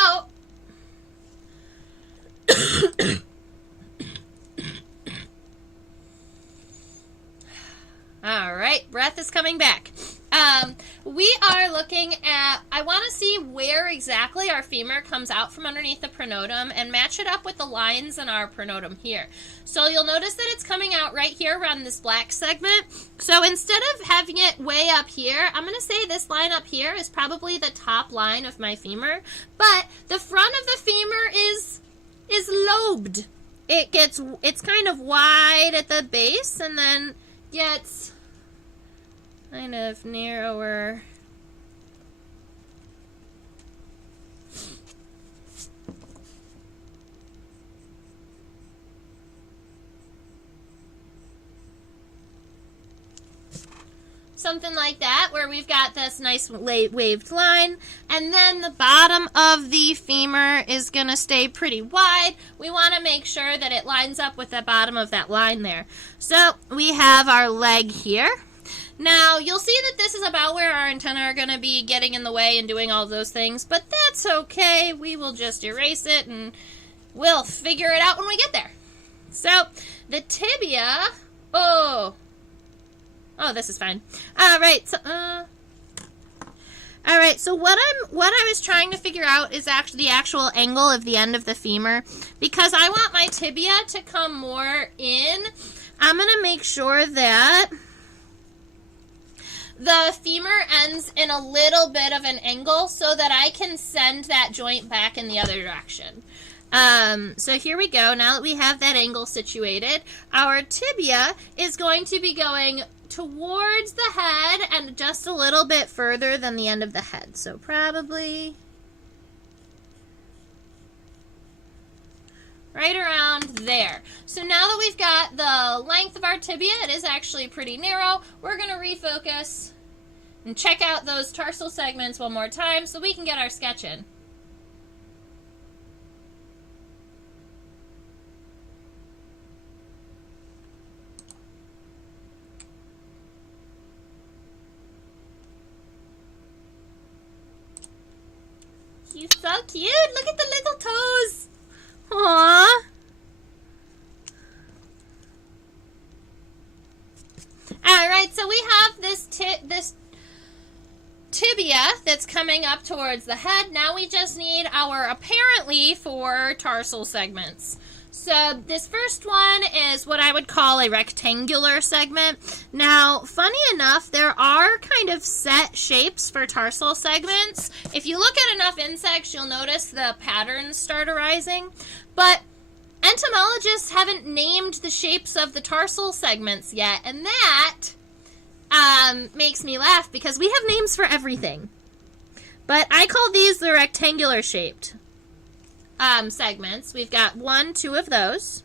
all right, breath is coming back. We are looking at, I want to see where exactly our femur comes out from underneath the pronotum and match it up with the lines in our pronotum here. So you'll notice that it's coming out right here around this black segment. So instead of having it way up here, I'm going to say this line up here is probably the top line of my femur. But the front of the femur is lobed. It's kind of wide at the base and then gets kind of narrower. Something like that, where we've got this nice waved line, and then the bottom of the femur is going to stay pretty wide. We want to make sure that it lines up with the bottom of that line there. So we have our leg here. Now, you'll see that this is about where our antennae are going to be getting in the way and doing all those things, but that's okay. We will just erase it, and we'll figure it out when we get there. So, the tibia, oh, this is fine. All right, so what I was trying to figure out is actually the actual angle of the end of the femur. Because I want my tibia to come more in, I'm going to make sure that the femur ends in a little bit of an angle so that I can send that joint back in the other direction. So here we go. Now that we have that angle situated, our tibia is going to be going towards the head and just a little bit further than the end of the head. So probably right around there. So now that we've got the length of our tibia, it is actually pretty narrow. We're going to refocus and check out those tarsal segments one more time so we can get our sketch in. He's so cute. Look at the little toes. Aww. Alright, so we have this tibia that's coming up towards the head. Now we just need our apparently 4 tarsal segments. So this first one is what I would call a rectangular segment. Now, funny enough, there are kind of set shapes for tarsal segments. If you look at enough insects, you'll notice the patterns start arising. But entomologists haven't named the shapes of the tarsal segments yet, and that makes me laugh because we have names for everything. But I call these the rectangular shaped segments. We've got 1, 2 of those.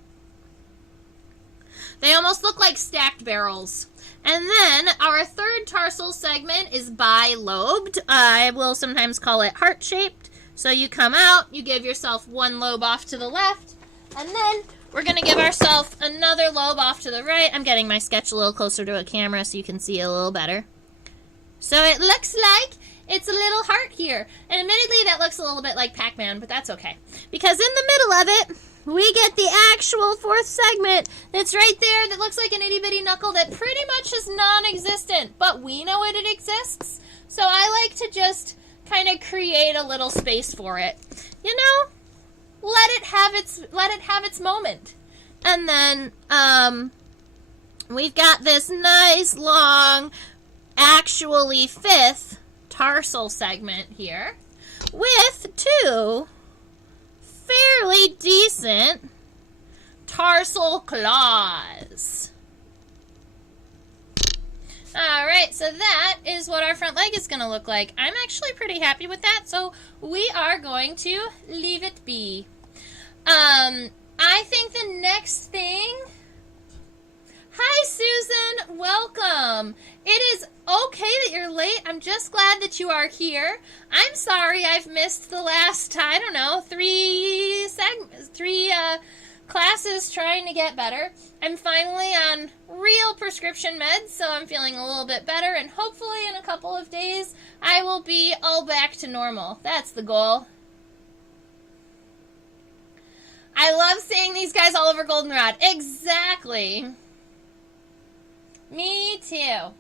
They almost look like stacked barrels. And then our third tarsal segment is bilobed. I will sometimes call it heart-shaped. So you come out, you give yourself one lobe off to the left, and then we're going to give ourselves another lobe off to the right. I'm getting my sketch a little closer to a camera so you can see it a little better. So it looks like it's a little heart here. And admittedly, that looks a little bit like Pac-Man, but that's okay. Because in the middle of it, we get the actual fourth segment that's right there that looks like an itty-bitty knuckle that pretty much is non-existent. But we know it exists. So I like to just kind of create a little space for it. You know? Let it have its moment. And then we've got this nice long actually fifth tarsal segment here with two fairly decent tarsal claws. Alright, so that is what our front leg is going to look like. I'm actually pretty happy with that, so we are going to leave it be. I think the next thing... Hi, Susan! Welcome! It is okay that you're late. I'm just glad that you are here. I'm sorry I've missed the last, I don't know, three classes trying to get better. I'm finally on real prescription meds, so I'm feeling a little bit better, and hopefully in a couple of days I will be all back to normal. That's the goal. I love seeing these guys all over Goldenrod. Exactly. Me too.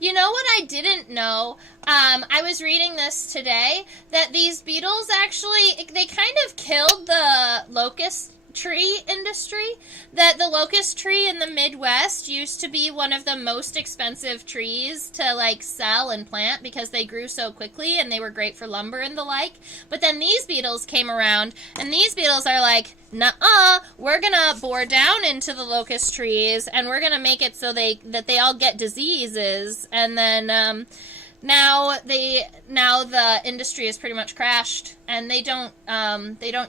You know what I didn't know? I was reading this today, that these beetles actually, they kind of killed the locust tree industry. That the locust tree in the Midwest used to be one of the most expensive trees to like sell and plant because they grew so quickly and they were great for lumber and the like. But then these beetles came around, and these beetles are like, nuh-uh, we're gonna bore down into the locust trees and we're gonna make it so that they all get diseases, and then now the industry is pretty much crashed, and they don't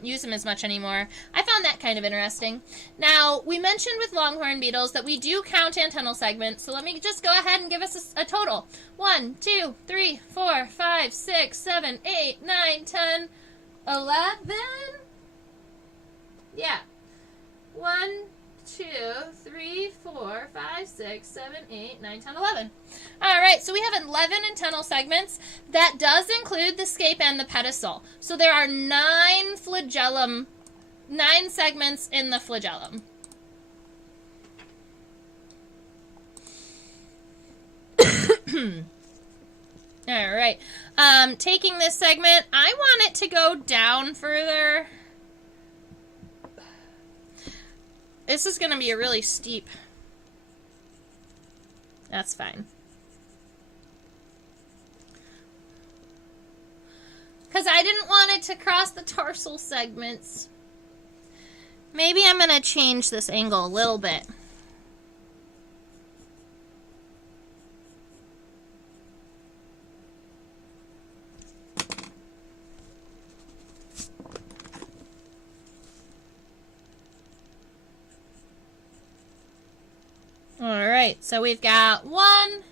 use them as much anymore. I found that kind of interesting. Now, we mentioned with longhorn beetles that we do count antennal segments, so let me just go ahead and give us a total. 1, 2, 3, 4, 5, 6, 7, 8, 9, 10, 11? Yeah. 1, 2, 3, 4, 5, 6, 7, 8, 9, 10, 11. Alright, so we have 11 antennal segments. That does include the scape and the pedicel. So there are 9 segments in the flagellum. Alright. Taking this segment, I want it to go down further. This is going to be a really steep. That's fine. Because I didn't want it to cross the tarsal segments. Maybe I'm going to change this angle a little bit. Alright, so we've got 1,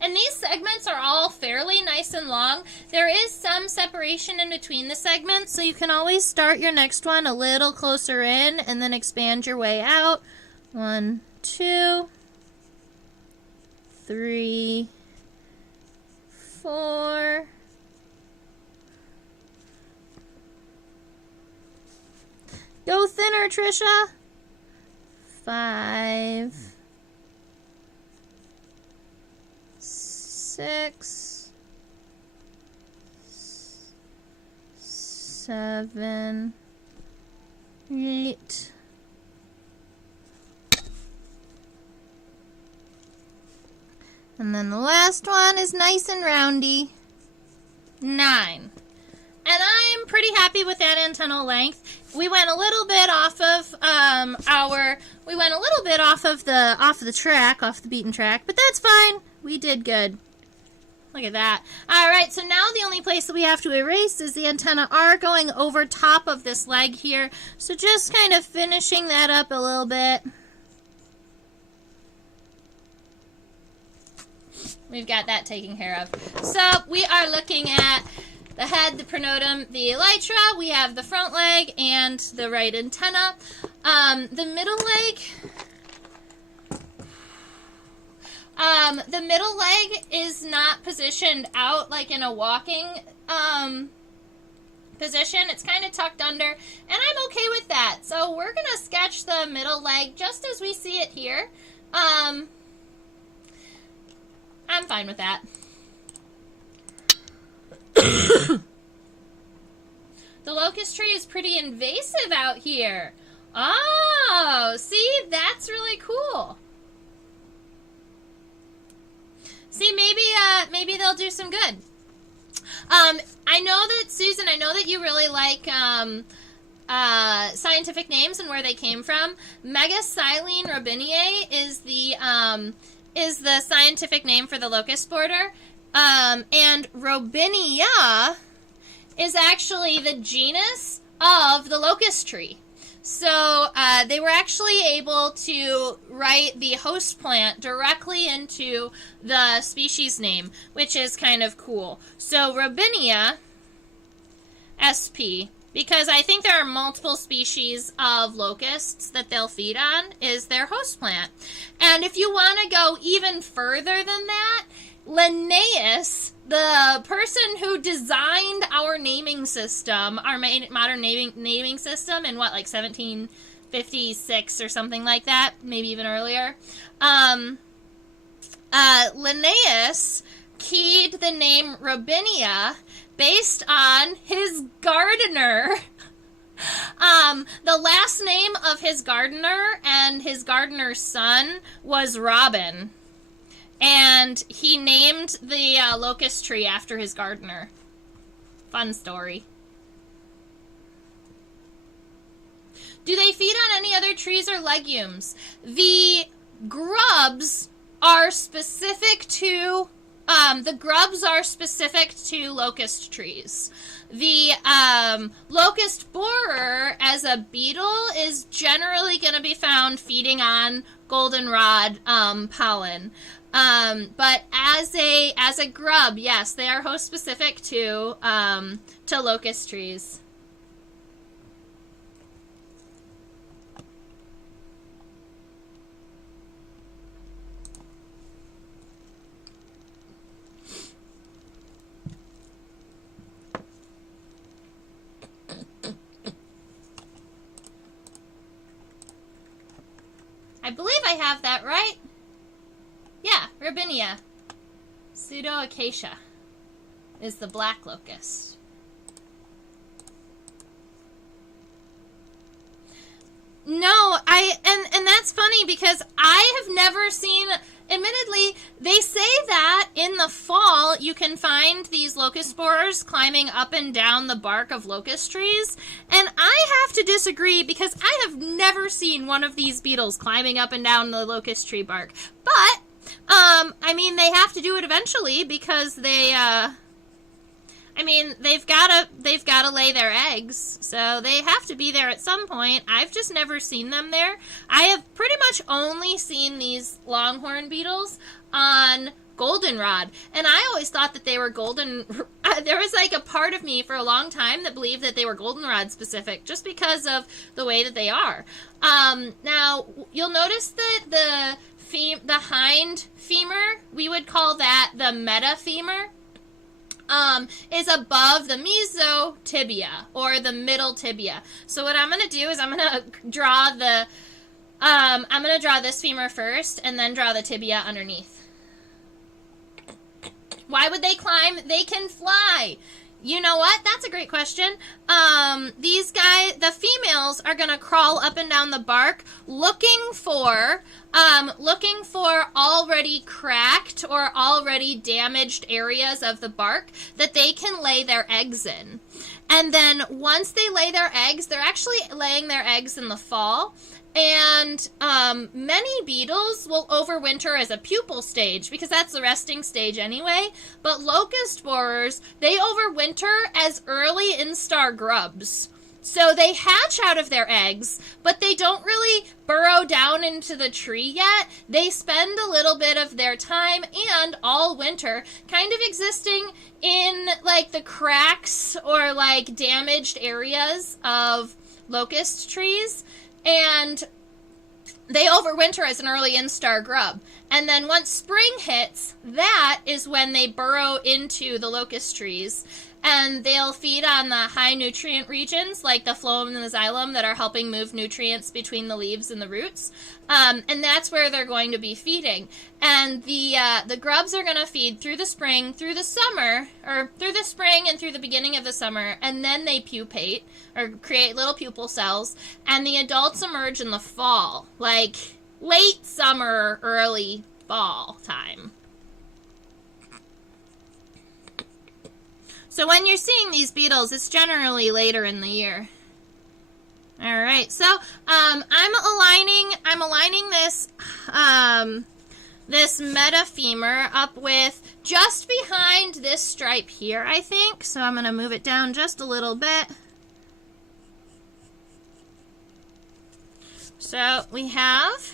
and these segments are all fairly nice and long. There is some separation in between the segments, so you can always start your next one a little closer in and then expand your way out. 1, 2, 3, 4. Go thinner, Trisha. 5. 6, 7, 8. And then the last one is nice and roundy. 9. And I'm pretty happy with that antennal length. We went a little bit off of the track, off the beaten track, but that's fine. We did good. Look at that. Alright, so now the only place that we have to erase is the antennae are going over top of this leg here. So just kind of finishing that up a little bit. we've got that taken care of. So we are looking at the head, the pronotum, the elytra. We have the front leg and the right antenna. The middle leg... the middle leg is not positioned out like in a walking position. It's kind of tucked under, and I'm okay with that. So we're going to sketch the middle leg just as we see it here. I'm fine with that. The locust tree is pretty invasive out here. Oh, see, that's really cool. See, maybe they'll do some good. I know that, Susan, I know that you really like scientific names and where they came from. Megasilene robineae is the scientific name for the locust borer. And Robinia is actually the genus of the locust tree. So they were actually able to write the host plant directly into the species name, which is kind of cool. So Robinia sp, because I think there are multiple species of locusts that they'll feed on, is their host plant. And if you want to go even further than that, Linnaeus, the person who designed our naming system, our modern naming system in what, like 1756 or something like that, maybe even earlier, Linnaeus keyed the name Robinia based on his gardener. The last name of his gardener and his gardener's son was Robin. And he named the locust tree after his gardener. Fun story. Do they feed on any other trees or legumes? The grubs are specific to locust trees. The locust borer as a beetle is generally going to be found feeding on goldenrod pollen. But as a grub, yes, they are host specific to locust trees. I believe I have that right. Yeah, Robinia. Pseudoacacia is the black locust. No, and that's funny because I have never seen, admittedly, they say that in the fall you can find these locust borers climbing up and down the bark of locust trees, and I have to disagree because I have never seen one of these beetles climbing up and down the locust tree bark. But I mean, they have to do it eventually because they've got to lay their eggs, so they have to be there at some point. I've just never seen them there. I have pretty much only seen these longhorn beetles on goldenrod, and I always thought that they were golden. There was like a part of me for a long time that believed that they were goldenrod specific, just because of the way that they are. Now you'll notice that the hind femur, we would call that the metafemur, is above the mesotibia, or the middle tibia. So what I'm going to do is I'm going to draw this femur first, and then draw the tibia underneath. Why would they climb? They can fly. You know what? That's a great question. These guys, the females, are going to crawl up and down the bark looking for already cracked or already damaged areas of the bark that they can lay their eggs in. And then once they lay their eggs, they're actually laying their eggs in the fall. And many beetles will overwinter as a pupal stage because that's the resting stage anyway. But locust borers, they overwinter as early instar grubs. So they hatch out of their eggs, but they don't really burrow down into the tree yet. They spend a little bit of their time and all winter kind of existing in like the cracks or like damaged areas of locust trees. And they overwinter as an early instar grub. And then once spring hits, that is when they burrow into the locust trees. And they'll feed on the high nutrient regions, like the phloem and the xylem, that are helping move nutrients between the leaves and the roots. And that's where they're going to be feeding. And the grubs are going to feed through the spring, through the summer, or through the spring and through the beginning of the summer. And then they pupate, or create little pupal cells. And the adults emerge in the fall, like late summer, early fall time. So when you're seeing these beetles, it's generally later in the year. All right, so I'm aligning this this metafemur up with just behind this stripe here, I think. So I'm going to move it down just a little bit. So we have,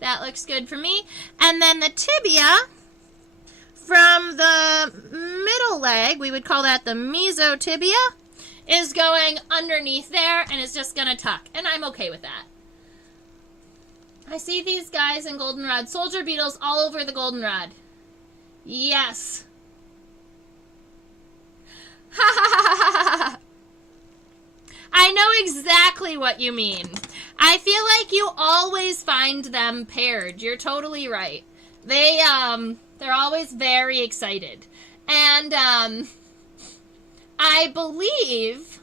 that looks good for me. And then the tibia from the middle leg, we would call that the mesotibia, is going underneath there and is just going to tuck. And I'm okay with that. I see these guys in goldenrod soldier beetles all over the goldenrod. Yes. Ha ha ha ha ha. I know exactly what you mean. I feel like you always find them paired. You're totally right. They're always very excited. And I believe,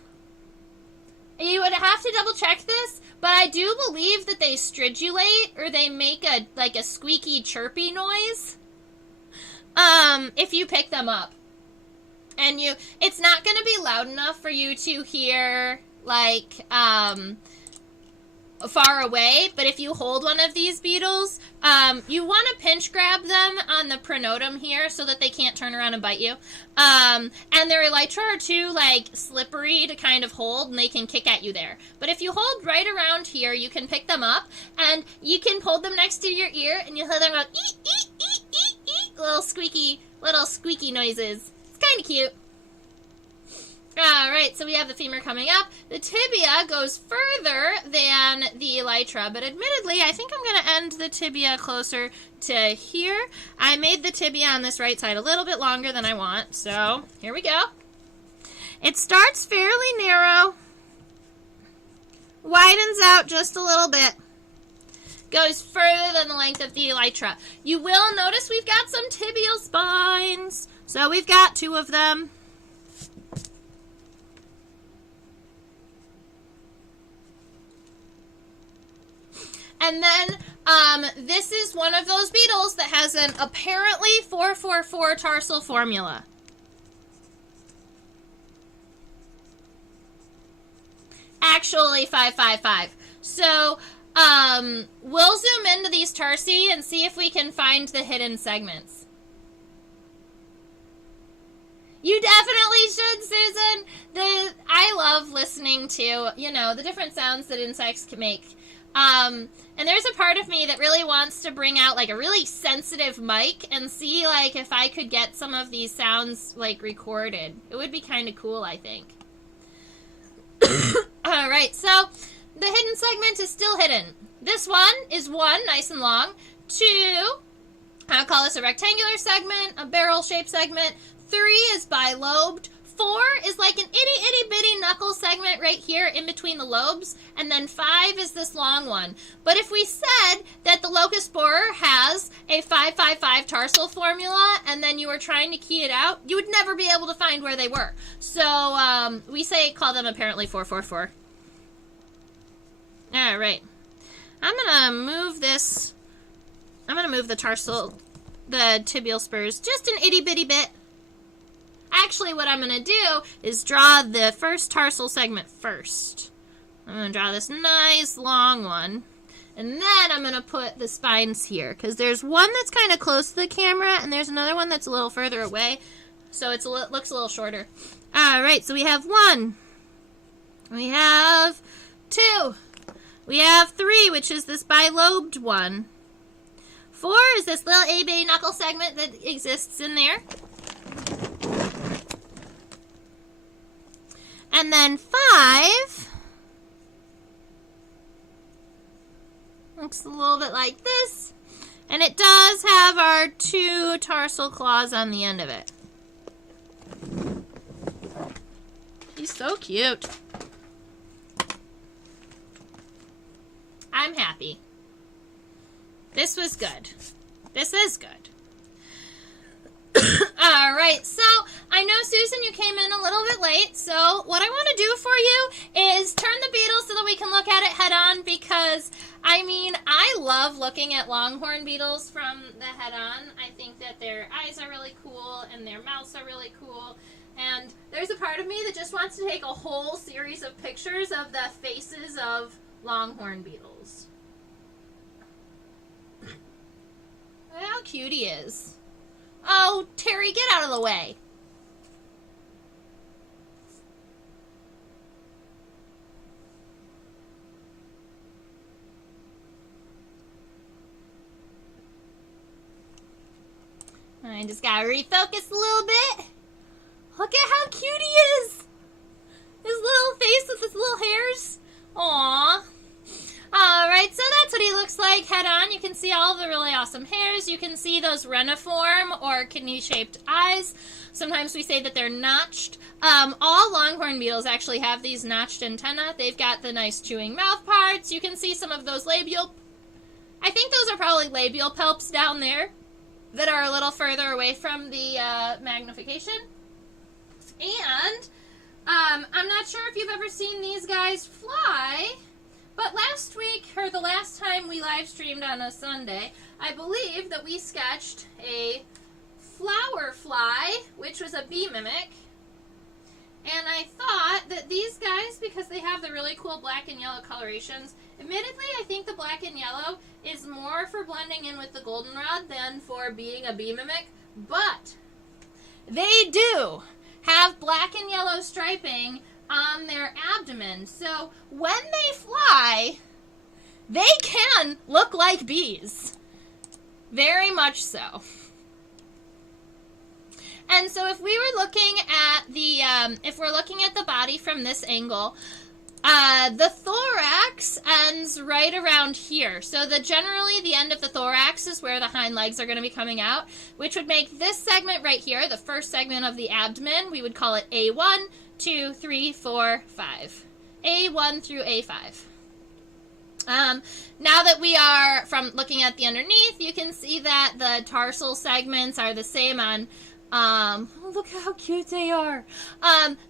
you would have to double check this, but I do believe that they stridulate, or they make a squeaky chirpy noise if you pick them up. And it's not going to be loud enough for you to hear like far away, but if you hold one of these beetles, you want to pinch grab them on the pronotum here so that they can't turn around and bite you. And their elytra are too like slippery to kind of hold, and they can kick at you there. But if you hold right around here, you can pick them up, and you can hold them next to your ear, and you'll hear them go eek, eek, eek, eek, eek, little squeaky noises. It's kind of cute. Alright, so we have the femur coming up. The tibia goes further than the elytra, but admittedly, I think I'm going to end the tibia closer to here. I made the tibia on this right side a little bit longer than I want, so here we go. It starts fairly narrow, widens out just a little bit, goes further than the length of the elytra. You will notice we've got some tibial spines, so we've got 2 of them. And then, this is one of those beetles that has an apparently 444 tarsal formula. Actually, 555. So, we'll zoom into these tarsi and see if we can find the hidden segments. You definitely should, Susan. I love listening to, the different sounds that insects can make. And there's a part of me that really wants to bring out like a really sensitive mic and see like if I could get some of these sounds like recorded. It would be kind of cool, I think. Alright, so the hidden segment is still hidden. This one is 1, nice and long. 2, I'll call this a rectangular segment, a barrel-shaped segment. 3 is bilobed. 4 is like an itty-bitty knuckle segment right here in between the lobes, and then 5 is this long one. But if we said that the locust borer has a 555 tarsal formula, and then you were trying to key it out, you would never be able to find where they were. So we call them apparently 444. All right, I'm gonna move this. I'm gonna move the tibial spurs just an itty-bitty bit. Actually, what I'm going to do is draw the first tarsal segment first. I'm going to draw this nice long one. And then I'm going to put the spines here, because there's one that's kind of close to the camera, and there's another one that's a little further away. so it looks a little shorter. All right, so we have 1. We have 2. We have 3, which is this bilobed one. 4 is this little A-bay knuckle segment that exists in there. And then 5 looks a little bit like this. And it does have our 2 tarsal claws on the end of it. He's so cute. I'm happy. This was good. This is good. All right, so I know, Susan, you came in a little bit late, so what I want to do for you is turn the beetle so that we can look at it head on, because, I mean, I love looking at longhorn beetles from the head on. I think that their eyes are really cool and their mouths are really cool, and there's a part of me that just wants to take a whole series of pictures of the faces of longhorn beetles. Look how cute he is. Oh, Terry, get out of the way. I just gotta refocus a little bit. Look at how cute he is. His little face with his little hairs. Aww. Alright, so that's what he looks like head on. You can see all the really awesome hairs. You can see those reniform or kidney-shaped eyes. Sometimes we say that they're notched. All longhorn beetles actually have these notched antennae. They've got the nice chewing mouth parts. You can see some of those labial... I think those are probably labial palps down there that are a little further away from the magnification. And I'm not sure if you've ever seen these guys fly... But last week, or the last time we live streamed on a Sunday, I believe that we sketched a flower fly, which was a bee mimic. And I thought that these guys, because they have the really cool black and yellow colorations, admittedly, I think the black and yellow is more for blending in with the goldenrod than for being a bee mimic. But they do have black and yellow striping on their abdomen, so when they fly, they can look like bees. Very much so. And so if we were looking at the, if we're looking at the body from this angle, the thorax ends right around here. So generally the end of the thorax is where the hind legs are going to be coming out, which would make this segment right here, the first segment of the abdomen, we would call it A1, 2, 3, 4, 5. A1 through A5. Now that we are from looking at the underneath, you can see that the tarsal segments are the same on, look how cute they are.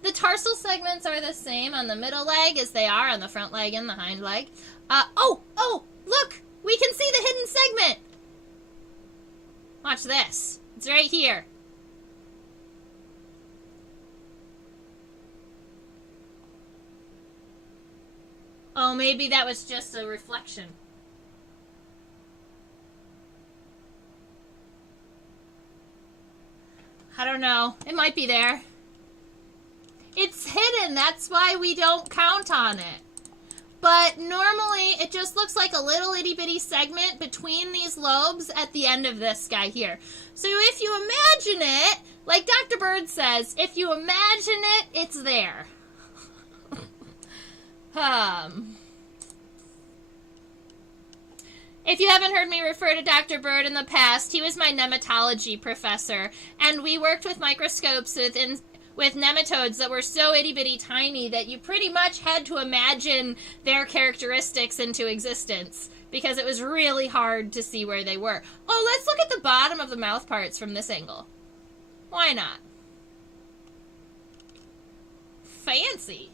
The tarsal segments are the same on the middle leg as they are on the front leg and the hind leg. Oh, look, we can see the hidden segment. Watch this. It's right here. Oh, maybe that was just a reflection. I don't know. It might be there. It's hidden. That's why we don't count on it. But normally, it just looks like a little itty-bitty segment between these lobes at the end of this guy here. So if you imagine it, like Dr. Bird says, if you imagine it, it's there. If you haven't heard me refer to Dr. Bird in the past, he was my nematology professor, and we worked with microscopes with nematodes that were so itty-bitty tiny that you pretty much had to imagine their characteristics into existence, because it was really hard to see where they were. Oh, let's look at the bottom of the mouth parts from this angle. Why not? Fancy.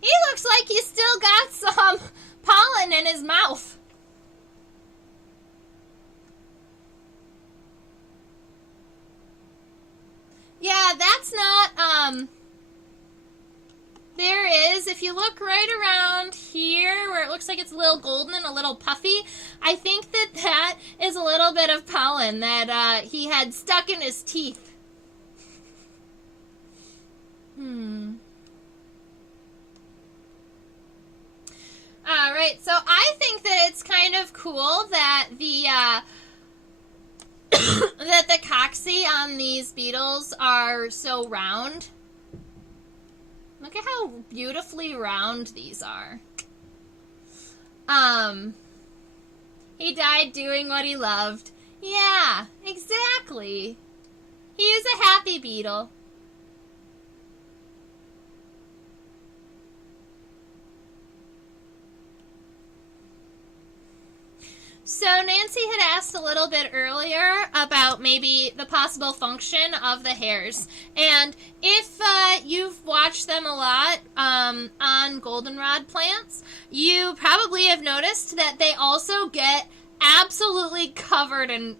He looks like he's still got some pollen in his mouth. Yeah, that's not, there is, if you look right around here, where it looks like it's a little golden and a little puffy, I think that is a little bit of pollen that he had stuck in his teeth. All right, so I think that it's kind of cool that the that the cocci on these beetles are so round. Look at how beautifully round these are. He died doing what he loved. Yeah, exactly. He is a happy beetle. So Nancy had asked a little bit earlier about maybe the possible function of the hairs. And if you've watched them a lot on goldenrod plants, you probably have noticed that they also get absolutely covered in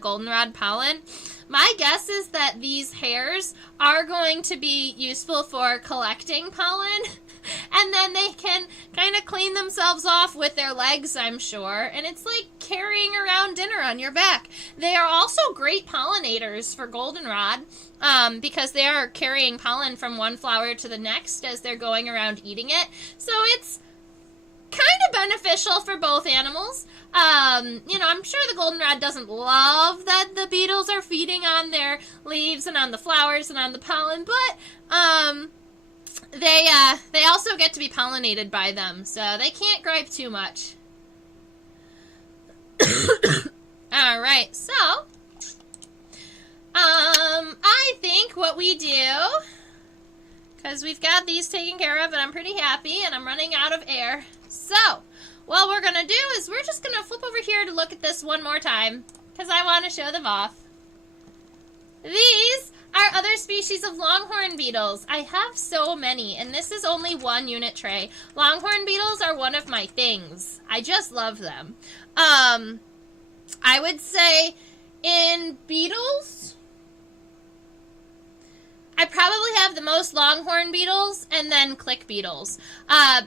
goldenrod pollen. My guess is that these hairs are going to be useful for collecting pollen. And then they can kind of clean themselves off with their legs, I'm sure. And it's like carrying around dinner on your back. They are also great pollinators for goldenrod because they are carrying pollen from one flower to the next as they're going around eating it. So it's kind of beneficial for both animals. You know, I'm sure the goldenrod doesn't love that the beetles are feeding on their leaves and on the flowers and on the pollen, but they also get to be pollinated by them, so they can't gripe too much. All right, so I think what we do, because we've got these taken care of, and I'm pretty happy, and I'm running out of air. So what we're gonna do is we're just gonna flip over here to look at this one more time, because I want to show them off. These are other species of longhorn beetles. I have so many, and this is only one unit tray. Longhorn beetles are one of my things. I just love them. I would say in beetles, I probably have the most longhorn beetles and then click beetles.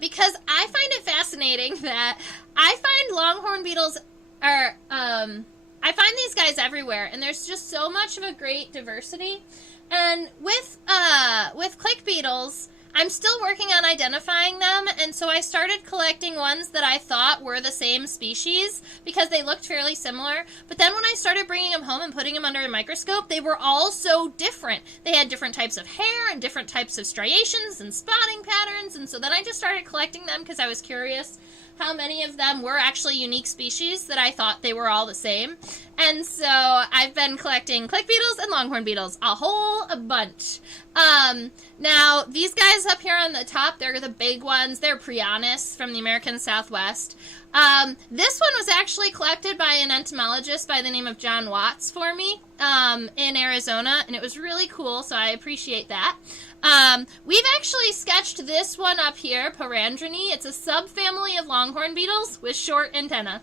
Because I find it fascinating that I find longhorn beetles are... I find these guys everywhere, and there's just so much of a great diversity. And with click beetles, I'm still working on identifying them, and so I started collecting ones that I thought were the same species because they looked fairly similar. But then when I started bringing them home and putting them under a microscope, they were all so different. They had different types of hair and different types of striations and spotting patterns, and so then I just started collecting them because I was curious how many of them were actually unique species that I thought they were all the same. And so I've been collecting click beetles and longhorn beetles, a whole bunch. Now, these guys up here on the top, they're the big ones. They're Prianus from the American Southwest. This one was actually collected by an entomologist by the name of John Watts for me in Arizona, and it was really cool, so I appreciate that. We've actually sketched this one up here, Parandrony. It's a subfamily of longhorn beetles with short antennae.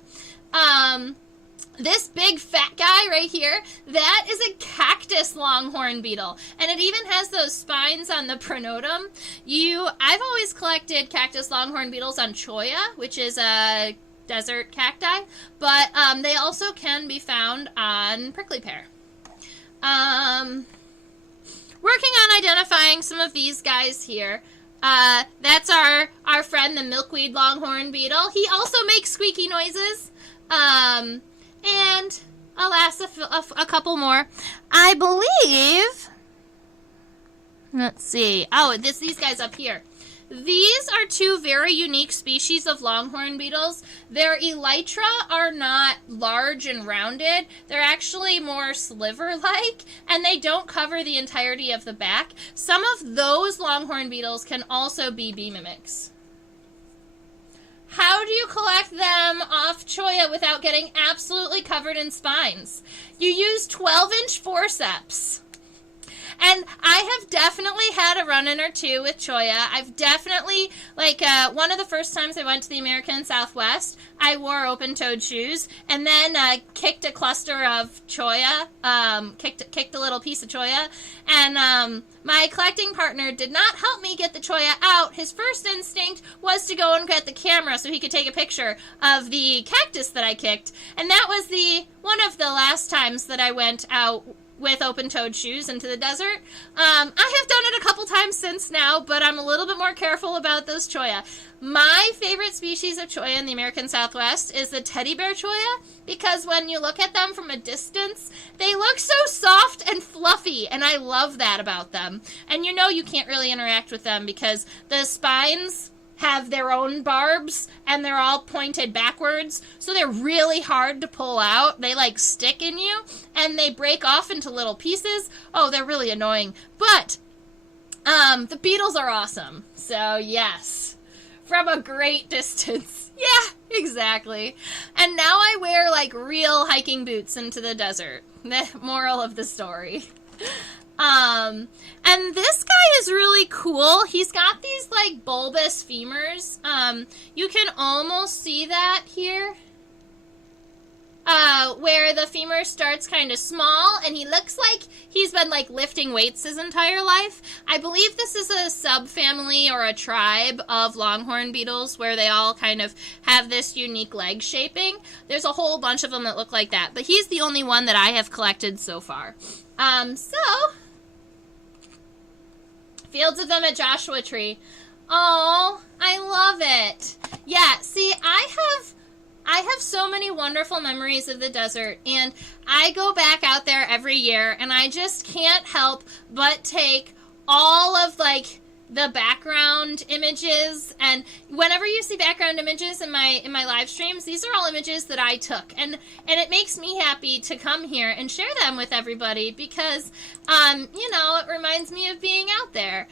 This big fat guy right here, that is a cactus longhorn beetle. And it even has those spines on the pronotum. I've always collected cactus longhorn beetles on cholla, which is a desert cacti. But they also can be found on prickly pear. Working on identifying some of these guys here. That's our friend, the milkweed longhorn beetle. He also makes squeaky noises. And alas, a couple more. I believe, let's see. Oh, these guys up here. These are two very unique species of longhorn beetles. Their elytra are not large and rounded. They're actually more sliver-like, and they don't cover the entirety of the back. Some of those longhorn beetles can also be bee mimics. How do you collect them off cholla without getting absolutely covered in spines? You use 12-inch forceps. And I have definitely had a run-in or two with cholla. I've definitely, like, one of the first times I went to the American Southwest, I wore open-toed shoes, and then kicked a cluster of cholla, kicked a little piece of cholla, and my collecting partner did not help me get the cholla out. His first instinct was to go and get the camera so he could take a picture of the cactus that I kicked, and that was one of the last times that I went out with open-toed shoes into the desert. I have done it a couple times since now, but I'm a little bit more careful about those cholla. My favorite species of cholla in the American Southwest is the teddy bear cholla, because when you look at them from a distance, they look so soft and fluffy, and I love that about them. And you know you can't really interact with them because the spines have their own barbs, and they're all pointed backwards, so they're really hard to pull out. They, like, stick in you, and they break off into little pieces. Oh, they're really annoying. But, the beetles are awesome. So, yes. From a great distance. Yeah, exactly. And now I wear, like, real hiking boots into the desert. The moral of the story. And this guy is really cool. He's got these, like, bulbous femurs. You can almost see that here. Where the femur starts kind of small, and he looks like he's been, like, lifting weights his entire life. I believe this is a subfamily or a tribe of longhorn beetles where they all kind of have this unique leg shaping. There's a whole bunch of them that look like that, but he's the only one that I have collected so far. Fields of them at Joshua Tree. Oh, I love it. Yeah, see, I have so many wonderful memories of the desert, and I go back out there every year, and I just can't help but take all of, like, the background images, and whenever you see background images in my live streams, these are all images that I took, and it makes me happy to come here and share them with everybody because, you know, it reminds me of being out there.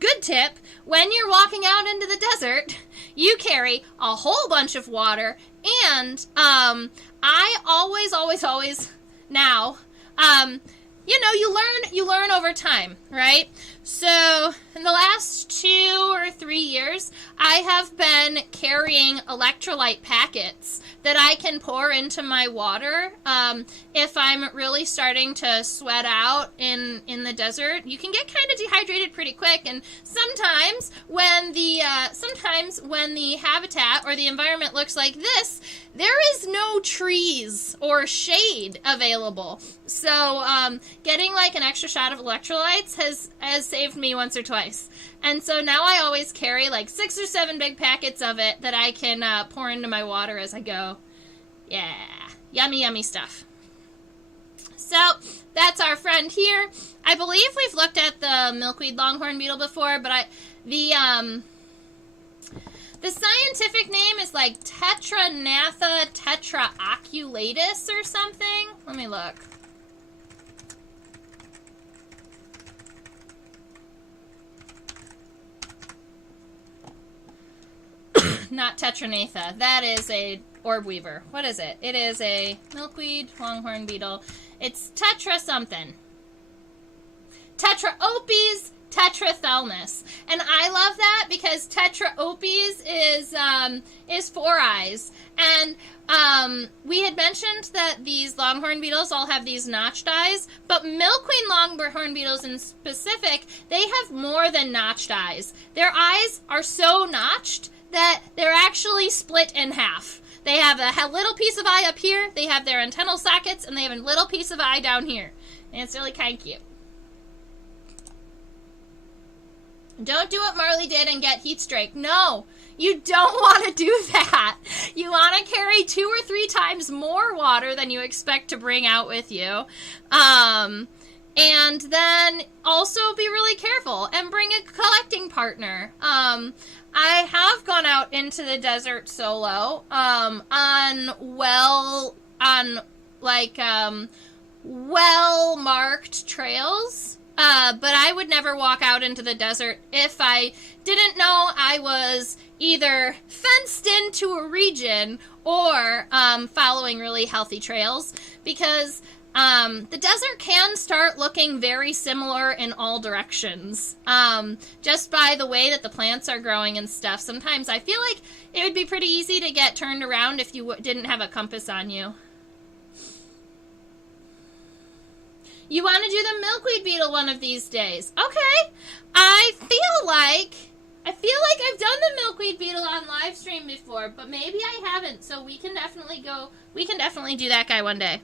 Good tip, when you're walking out into the desert, you carry a whole bunch of water, and, I always now, you know, you learn over time, right? So, in the last 2 or 3 years, I have been carrying electrolyte packets that I can pour into my water. If I'm really starting to sweat out in the desert, you can get kind of dehydrated pretty quick, and sometimes when the habitat or the environment looks like this, there is no trees or shade available. So, getting like an extra shot of electrolytes has saved me once or twice. And so now I always carry like 6 or 7 big packets of it that I can pour into my water as I go. Yeah, yummy, yummy stuff. So that's our friend here. I believe we've looked at the milkweed longhorn beetle before, but the scientific name is like Tetranatha tetraoculatus or something. Let me look. Not Tetranatha. That is a orb weaver. What is it? It is a milkweed longhorn beetle. It's tetra something. Tetraopes tetrathelmis. And I love that because Tetraopes is 4 eyes. And we had mentioned that these longhorn beetles all have these notched eyes, but milkweed longhorn beetles in specific, they have more than notched eyes. Their eyes are so notched that they're actually split in half. They have a little piece of eye up here, they have their antennal sockets, and they have a little piece of eye down here. And it's really kind of cute. Don't do what Marley did and get heat stroke. No, you don't want to do that. You want to carry 2 or 3 times more water than you expect to bring out with you. And then also be really careful and bring a collecting partner. I have gone out into the desert solo, well-marked trails. But I would never walk out into the desert if I didn't know I was either fenced into a region or following really healthy trails, because The desert can start looking very similar in all directions, just by the way that the plants are growing and stuff. Sometimes I feel like it would be pretty easy to get turned around if you didn't have a compass on you. You want to do the milkweed beetle one of these days. Okay. I feel like I've done the milkweed beetle on live stream before, but maybe I haven't. So we can definitely do that guy one day.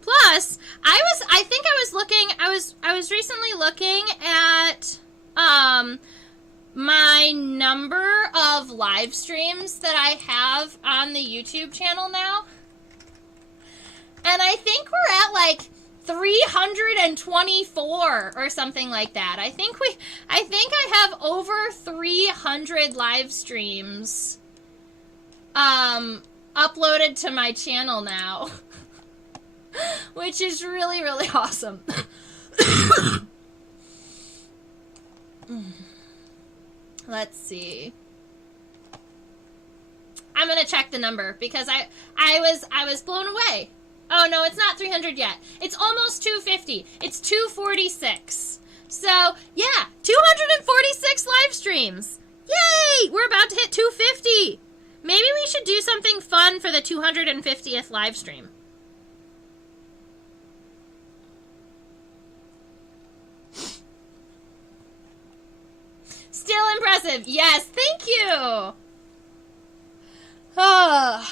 Plus, I was recently looking at my number of live streams that I have on the YouTube channel now. And I think we're at like 324 or something like that. I think I have over 300 live streams uploaded to my channel now. Which is really, really awesome. Let's see. I'm gonna check the number because I was blown away. Oh no, it's not 300 yet. It's almost 250. It's 246. So yeah, 246 live streams. Yay! We're about to hit 250. Maybe we should do something fun for the 250th live stream. Still impressive. Yes, thank you. Oh,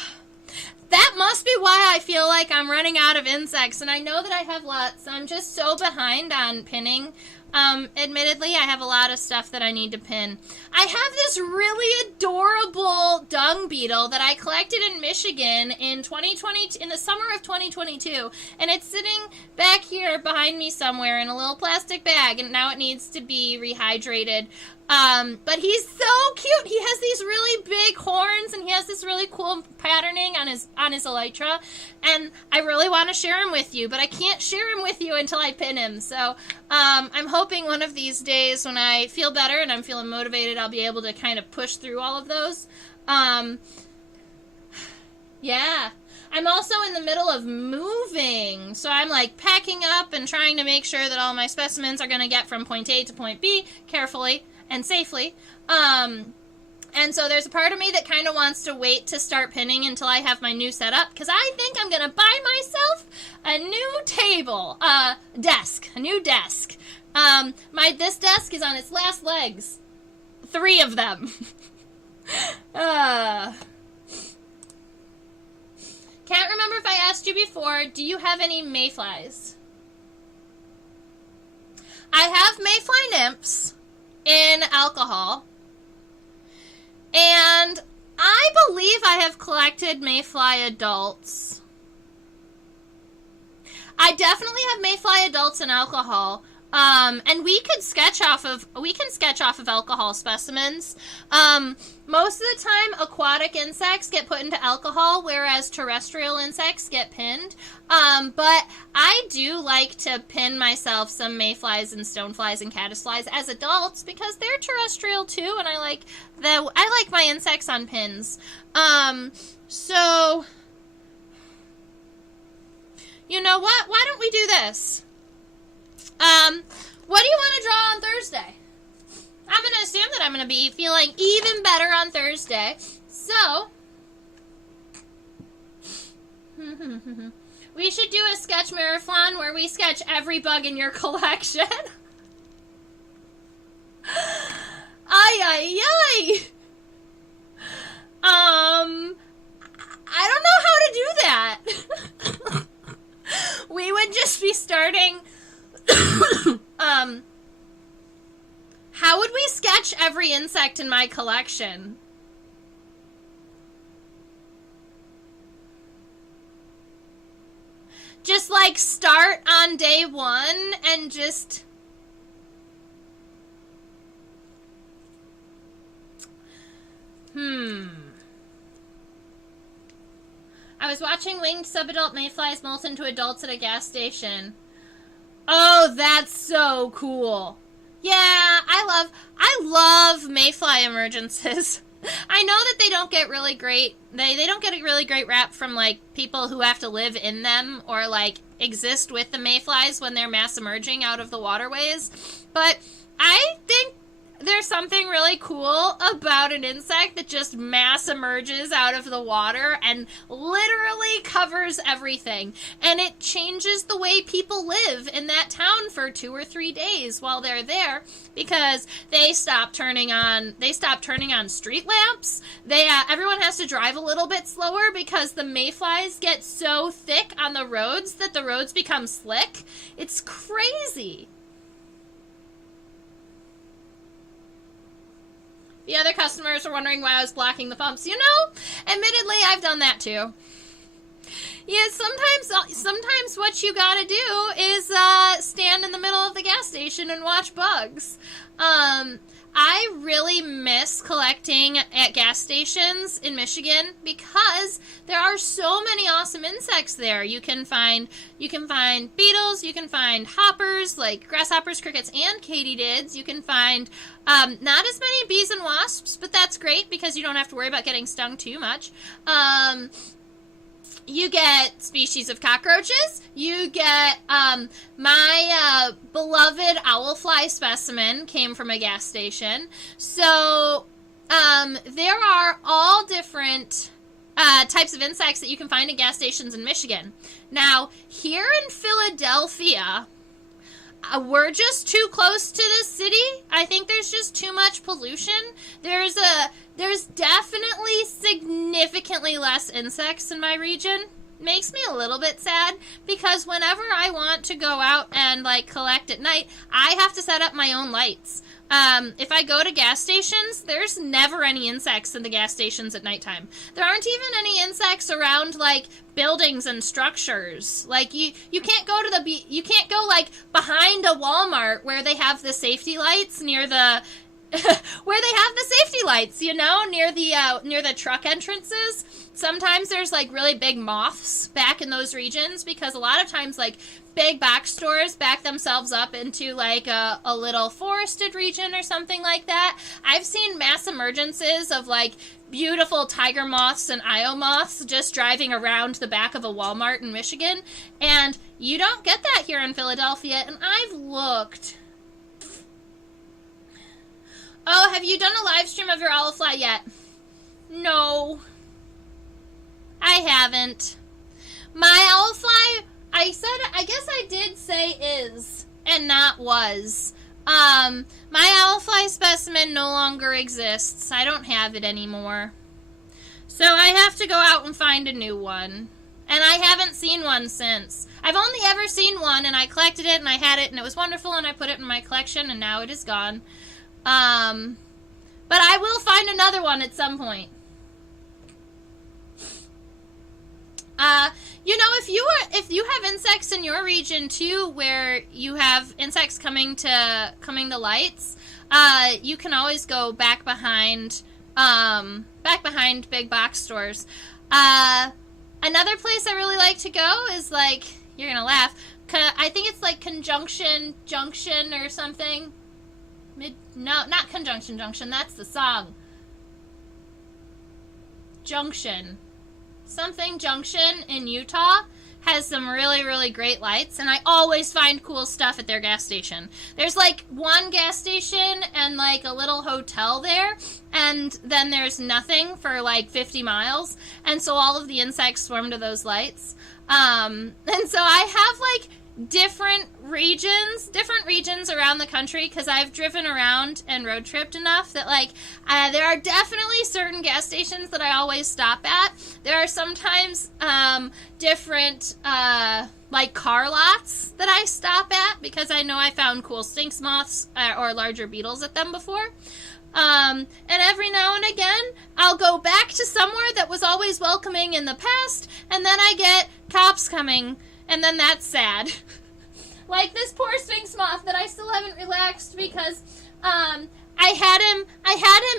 that must be why I feel like I'm running out of insects. And I know that I have lots. I'm just so behind on pinning. Admittedly, I have a lot of stuff that I need to pin. I have this really adorable dung beetle that I collected in Michigan in the summer of 2022, and it's sitting back here behind me somewhere in a little plastic bag, and now it needs to be rehydrated. But he's so cute. He has these really big horns, and he has this really cool patterning on his elytra, and I really want to share him with you, but I can't share him with you until I pin him. So I'm hoping one of these days when I feel better and I'm feeling motivated, I'll be able to kind of push through all of those. Yeah. I'm also in the middle of moving, so I'm like packing up and trying to make sure that all my specimens are going to get from point A to point B carefully and safely. And so there's a part of me that kind of wants to wait to start pinning until I have my new setup, because I think I'm going to buy myself a new table, a new desk. This desk is on its last legs. 3 of them. Can't remember if I asked you before, do you have any mayflies? I have mayfly nymphs in alcohol. And I believe I have collected mayfly adults. I definitely have mayfly adults in alcohol. And we can sketch off of alcohol specimens. Most of the time, aquatic insects get put into alcohol, whereas terrestrial insects get pinned. But I do like to pin myself some mayflies and stoneflies and caddisflies as adults because they're terrestrial too, and I like my insects on pins. So you know what? Why don't we do this? What do you want to draw on Thursday? I'm going to assume that I'm going to be feeling even better on Thursday. So, we should do a sketch marathon where we sketch every bug in your collection. Ay. I don't know how to do that. We would just be starting... how would we sketch every insect in my collection? Just like start on day 1 and just... I was watching winged subadult mayflies molt into adults at a gas station. Oh, that's so cool. Yeah, I love mayfly emergences. I know that they don't get really great, they don't get a really great rap from, like, people who have to live in them or, like, exist with the mayflies when they're mass emerging out of the waterways. But I think there's something really cool about an insect that just mass emerges out of the water and literally covers everything. And it changes the way people live in that town for 2 or 3 days while they're there, because they stop turning on street lamps. Everyone has to drive a little bit slower because the mayflies get so thick on the roads that the roads become slick. It's crazy. The other customers were wondering why I was blocking the pumps. You know, admittedly, I've done that too. Yeah, sometimes what you gotta do is stand in the middle of the gas station and watch bugs. I really miss collecting at gas stations in Michigan because there are so many awesome insects there. You can find beetles, you can find hoppers like grasshoppers, crickets, and katydids. You can find not as many bees and wasps, but that's great because you don't have to worry about getting stung too much. You get species of cockroaches. You get, my beloved owlfly specimen came from a gas station. So, there are all different types of insects that you can find at gas stations in Michigan. Now, here in Philadelphia, we're just too close to this city. I think there's just too much pollution. There's definitely significantly less insects in my region. Makes me a little bit sad because whenever I want to go out and like collect at night, I have to set up my own lights. If I go to gas stations, there's never any insects in the gas stations at nighttime. There aren't even any insects around like buildings and structures. Like you can't go to you can't go like behind a Walmart where they have the safety lights near the where they have the safety lights, you know, near the truck entrances. Sometimes there's like really big moths back in those regions because a lot of times like big box stores back themselves up into like a little forested region or something like that. I've seen mass emergences of like beautiful tiger moths and Io moths just driving around the back of a Walmart in Michigan, and you don't get that here in Philadelphia. And I've looked. Oh, have you done a live stream of your owlfly yet? No. I haven't. My owlfly, I guess I did say is and not was. My owlfly specimen no longer exists. I don't have it anymore. So I have to go out and find a new one. And I haven't seen one since. I've only ever seen one, and I collected it, and I had it, and it was wonderful, and I put it in my collection, and now it is gone. But I will find another one at some point. You know, if you have insects in your region too, where you have insects coming to lights, you can always go back behind big box stores. Another place I really like to go is like, you're gonna laugh, I think it's like Conjunction Junction or something. No, not Conjunction Junction, that's the song. Something Junction in Utah has some really, really great lights, and I always find cool stuff at their gas station. There's like one gas station and like a little hotel there, and then there's nothing for like 50 miles, and so all of the insects swarm to those lights. And so I have like different regions around the country because I've driven around and road tripped enough that like there are definitely certain gas stations that I always stop at. There are sometimes different like car lots that I stop at because I know I found cool stinks moths or larger beetles at them before. And every now and again, I'll go back to somewhere that was always welcoming in the past, and then I get cops coming, and then that's sad. Like this poor sphinx moth that I still haven't relaxed because I had him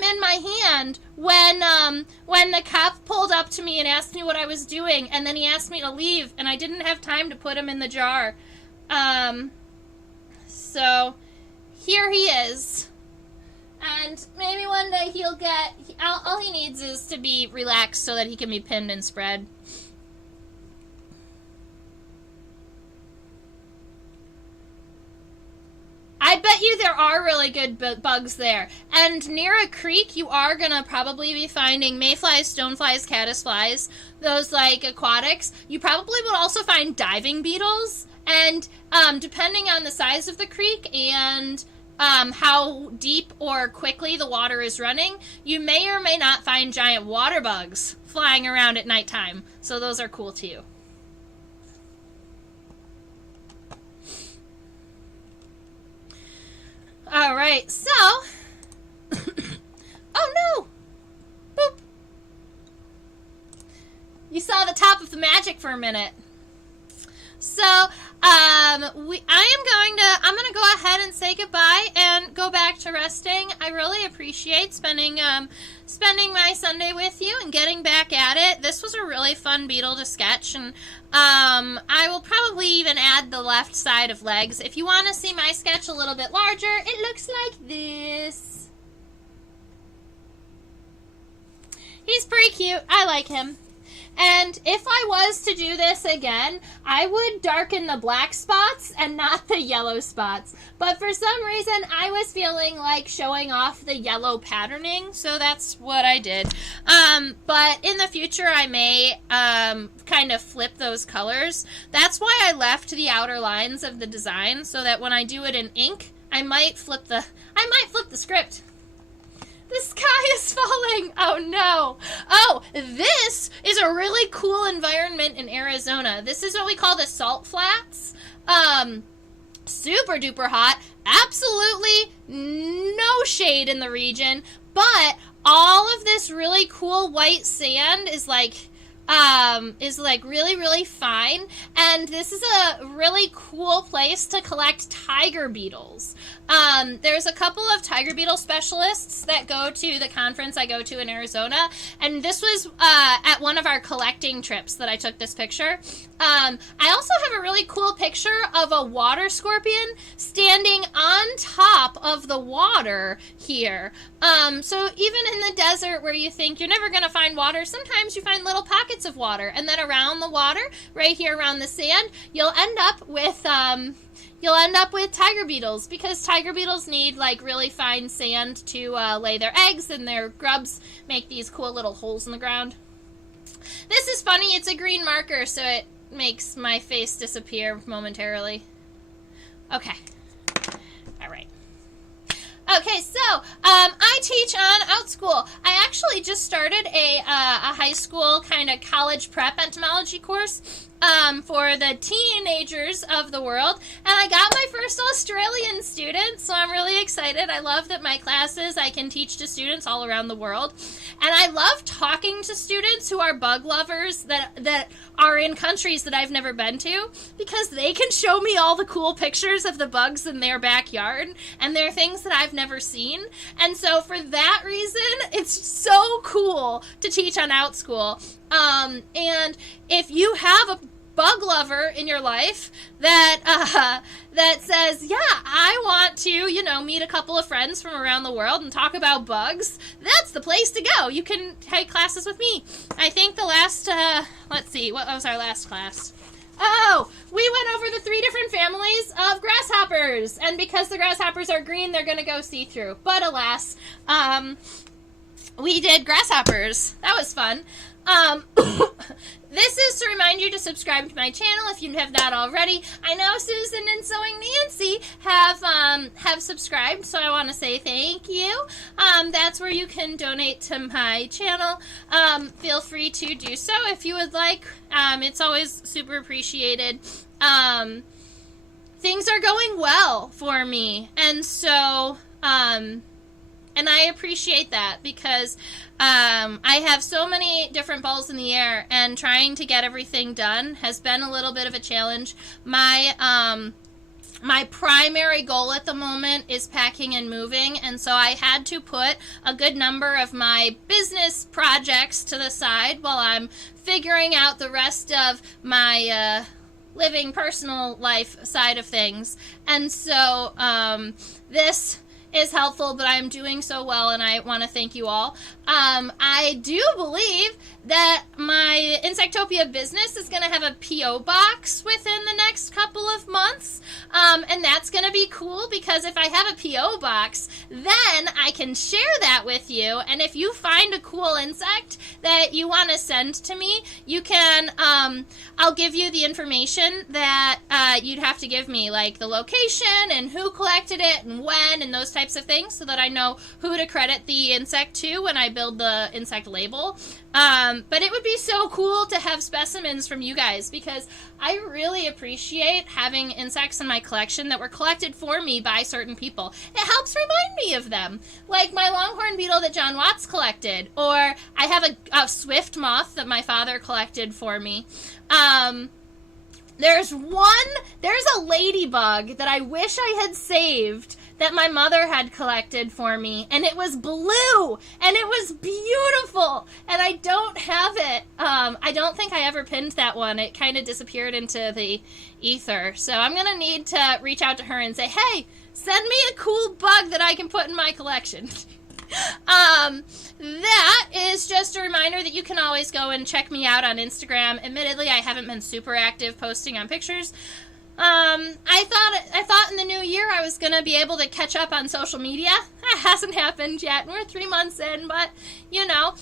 in my hand when the cop pulled up to me and asked me what I was doing, and then he asked me to leave, and I didn't have time to put him in the jar. So here he is. And maybe one day he'll get, all he needs is to be relaxed so that he can be pinned and spread. I bet you there are really good bugs there. And near a creek, you are going to probably be finding mayflies, stoneflies, caddisflies, those like aquatics. You probably will also find diving beetles. And depending on the size of the creek and how deep or quickly the water is running, you may or may not find giant water bugs flying around at nighttime. So those are cool too. All right, so, oh no, boop. You saw the top of the magic for a minute. So, I'm going to go ahead and say goodbye and go back to resting. I really appreciate spending my Sunday with you and getting back at it. This was a really fun beetle to sketch, and I will probably even add the left side of legs. If you want to see my sketch a little bit larger, it looks like this. He's pretty cute. I like him. And if I was to do this again, I would darken the black spots and not the yellow spots. But for some reason, I was feeling like showing off the yellow patterning, so that's what I did. But in the future, I may kind of flip those colors. That's why I left the outer lines of the design, so that when I do it in ink, I might flip the script. The sky is falling. Oh, no. Oh, this is a really cool environment in Arizona. This is what we call the salt flats. Super duper hot. Absolutely no shade in the region. But all of this really cool white sand is like really, really fine. And this is a really cool place to collect tiger beetles. There's a couple of tiger beetle specialists that go to the conference I go to in Arizona. And this was at one of our collecting trips that I took this picture. I also have a really cool picture of a water scorpion standing on top of the water here. So even in the desert where you think you're never going to find water, sometimes you find little pockets of water. And then around the water, right here around the sand, you'll end up with tiger beetles, because tiger beetles need like really fine sand to lay their eggs, and their grubs make these cool little holes in the ground. This is funny. It's a green marker, so it makes my face disappear momentarily. Okay. All right. Okay, so I teach on OutSchool. I actually just started a high school kind of college prep entomology course for the teenagers of the world, and I got my first Australian student, so I'm really excited. I love that my classes I can teach to students all around the world, and I love talking to students who are bug lovers that are in countries that I've never been to, because they can show me all the cool pictures of the bugs in their backyard, and they're things that I've never seen. And so for that reason, it's so cool to teach on OutSchool. And if you have a bug lover in your life that says, yeah, I want to, meet a couple of friends from around the world and talk about bugs, that's the place to go. You can take classes with me. I think the last, let's see, what was our last class? Oh, we went over the 3 different families of grasshoppers. And because the grasshoppers are green, they're going to go see-through. But alas, we did grasshoppers. That was fun. This is to remind you to subscribe to my channel if you have not already. I know Susan and Sewing Nancy have subscribed, so I want to say thank you. That's where you can donate to my channel. Feel free to do so if you would like. It's always super appreciated. Things are going well for me, and so and I appreciate that, because I have so many different balls in the air, and trying to get everything done has been a little bit of a challenge. My primary goal at the moment is packing and moving, and so I had to put a good number of my business projects to the side while I'm figuring out the rest of my living personal life side of things. And so this is helpful, but I'm doing so well, and I want to thank you all. I do believe that my Insectopia business is going to have a P.O. box within the next couple of months, and that's going to be cool, because if I have a P.O. box, then I can share that with you, and if you find a cool insect that you want to send to me, you can, I'll give you the information that you'd have to give me, like the location and who collected it and when and those types of things, so that I know who to credit the insect to when I build the insect label. But it would be so cool to have specimens from you guys, because I really appreciate having insects in my collection that were collected for me by certain people. It helps remind me of them. Like my Longhorn beetle that John Watts collected, or I have a swift moth that my father collected for me. There's a ladybug that I wish I had saved that my mother had collected for me, and it was blue, and it was beautiful, and I don't have it. I don't think I ever pinned that one. It kind of disappeared into the ether, so I'm going to need to reach out to her and say, hey, send me a cool bug that I can put in my collection. That is just a reminder that you can always go and check me out on Instagram. Admittedly, I haven't been super active posting on pictures. I thought in the new year I was gonna be able to catch up on social media. That hasn't happened yet. We're 3 months in, but you know,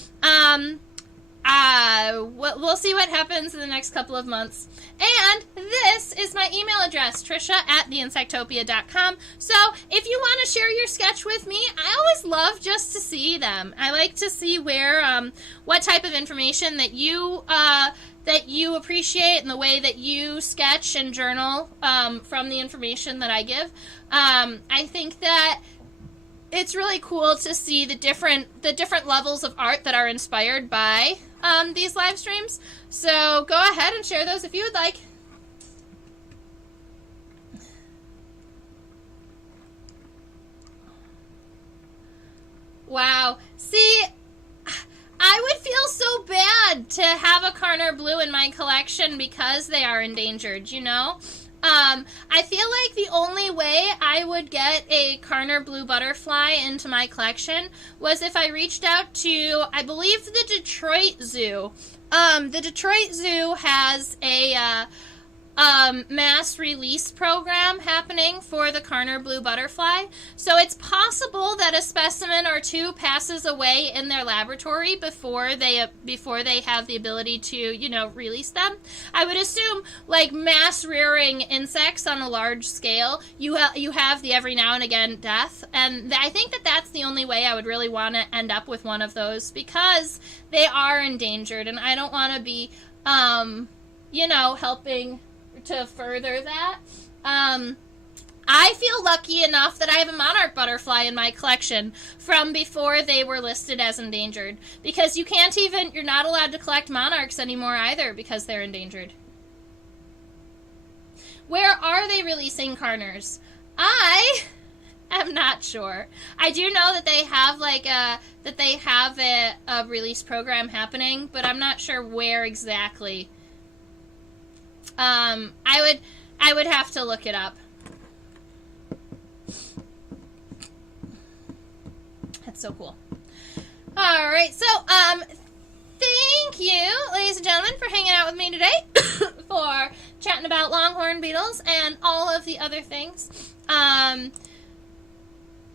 we'll see what happens in the next couple of months. And this is my email address, Trisha@theinsectopia.com. So if you want to share your sketch with me, I always love just to see them. I like to see where, what type of information that you appreciate and the way that you sketch and journal from the information that I give. I think that it's really cool to see the different levels of art that are inspired by these live streams. So go ahead and share those if you would like. Wow. See, I would feel so bad to have a Karner Blue in my collection because they are endangered, you know? I feel like the only way I would get a Karner Blue butterfly into my collection was if I reached out to, I believe, the Detroit Zoo. The Detroit Zoo has a mass release program happening for the Karner Blue butterfly. So it's possible that a specimen or two passes away in their laboratory before they have the ability to, you know, release them. I would assume, like mass rearing insects on a large scale, you have the every now and again death, and I think that that's the only way I would really want to end up with one of those, because they are endangered, and I don't want to be, you know, helping to further that. I feel lucky enough that I have a monarch butterfly in my collection from before they were listed as endangered, because you're not allowed to collect monarchs anymore either because they're endangered. Where are they releasing Karners? I am not sure. I do know that they have a release program happening, but I'm not sure where exactly. I would have to look it up. That's so cool. All right, so thank you, ladies and gentlemen, for hanging out with me today, for chatting about Longhorn beetles and all of the other things. I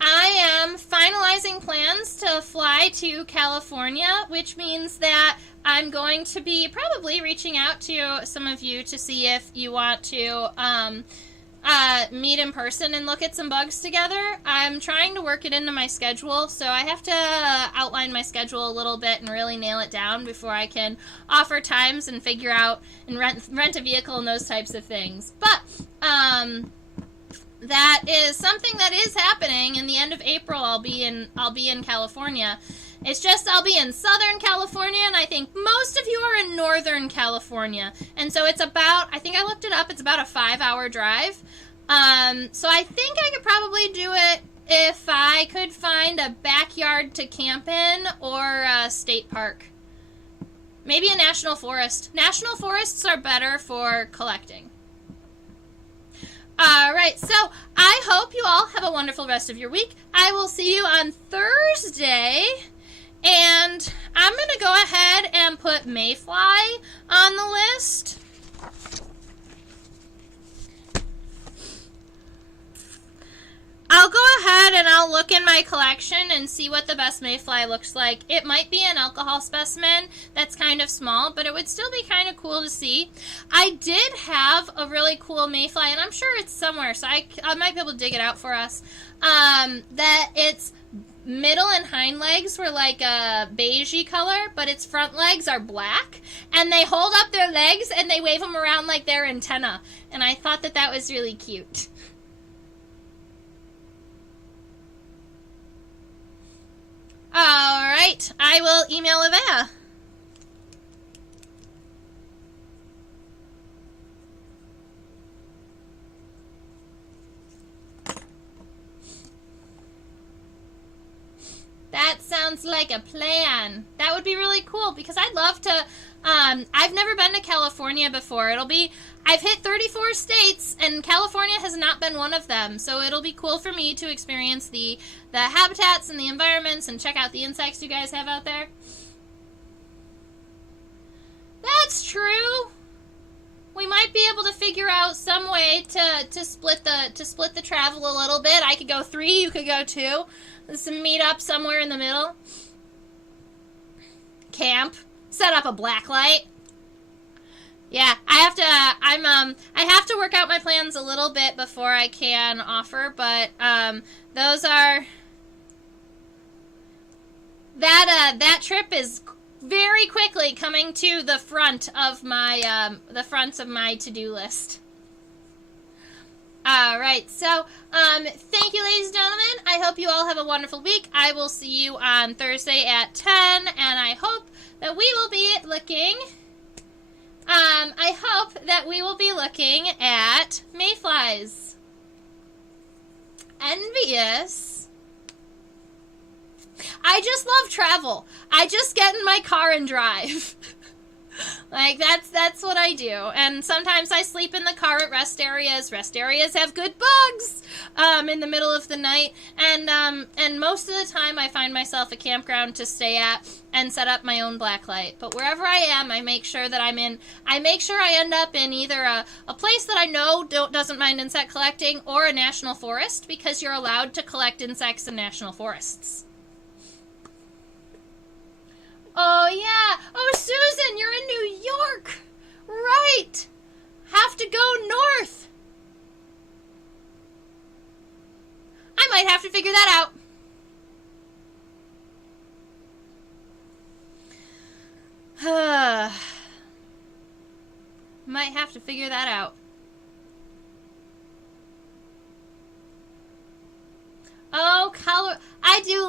am finalizing plans to fly to California, which means that I'm going to be probably reaching out to some of you to see if you want to meet in person and look at some bugs together. I'm trying to work it into my schedule, so I have to outline my schedule a little bit and really nail it down before I can offer times and figure out and rent a vehicle and those types of things. But that is something that is happening. In the end of April, I'll be in California. It's just I'll be in Southern California, and I think most of you are in Northern California. And so it's about, I think I looked it up, it's about a 5-hour drive. So I think I could probably do it if I could find a backyard to camp in or a state park. Maybe a national forest. National forests are better for collecting. All right, so I hope you all have a wonderful rest of your week. I will see you on Thursday, and I'm going to go ahead and put mayfly on the list. I'll go ahead and I'll look in my collection and see what the best mayfly looks like. It might be an alcohol specimen that's kind of small, but it would still be kind of cool to see. I did have a really cool mayfly, and I'm sure it's somewhere, so I might be able to dig it out for us, that its middle and hind legs were like a beigey color, but its front legs are black, and they hold up their legs and they wave them around like they're antenna, and I thought that that was really cute. All right, I will email Avea. That sounds like a plan. That would be really cool because I'd love to. I've never been to California before. I've hit 34 states, and California has not been one of them. So it'll be cool for me to experience the habitats and the environments and check out the insects you guys have out there. That's true. We might be able to figure out some way to split the travel a little bit. I could go 3, you could go 2. Let's meet up somewhere in the middle. Camp. Set up a black light. Yeah, I have to work out my plans a little bit before I can offer, but those are that trip is very quickly coming to the front of my to-do list. All right, so thank you, ladies and gentlemen. I hope you all have a wonderful week. I will see you on Thursday at 10, and I hope that we will be looking. I hope that we will be looking at mayflies. Envious. I just love travel. I just get in my car and drive. Like, that's what I do. And sometimes I sleep in the car at rest areas. Rest areas have good bugs in the middle of the night. And most of the time I find myself a campground to stay at and set up my own blacklight. But wherever I am, I make sure that I end up in either a place that I know doesn't mind insect collecting or a national forest, because you're allowed to collect insects in national forests. Oh, yeah. Oh, Susan, you're in New York. Right. Have to go north. I might have to figure that out. Might have to figure that out. Oh, I do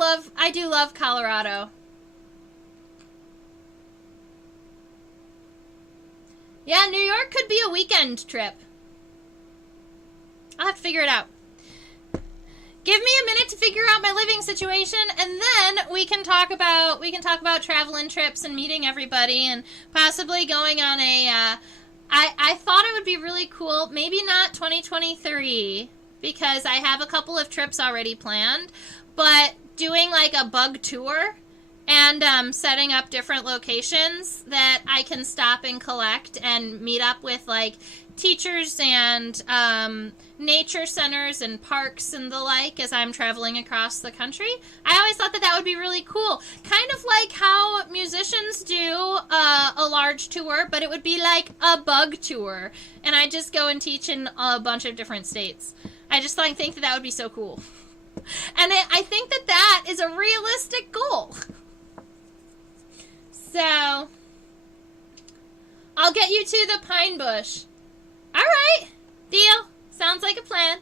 love Colorado. Yeah, New York could be a weekend trip. I'll have to figure it out. Give me a minute to figure out my living situation, and then we can talk about traveling trips and meeting everybody, and possibly going on a. I thought it would be really cool. Maybe not 2023, because I have a couple of trips already planned, but doing like a bug tour. And setting up different locations that I can stop and collect and meet up with, like, teachers and nature centers and parks and the like as I'm traveling across the country. I always thought that would be really cool. Kind of like how musicians do a large tour, but it would be like a bug tour. And I just go and teach in a bunch of different states. I just think that would be so cool. And I think that is a realistic goal. So, I'll get you to the pine bush. All right. Deal. Sounds like a plan.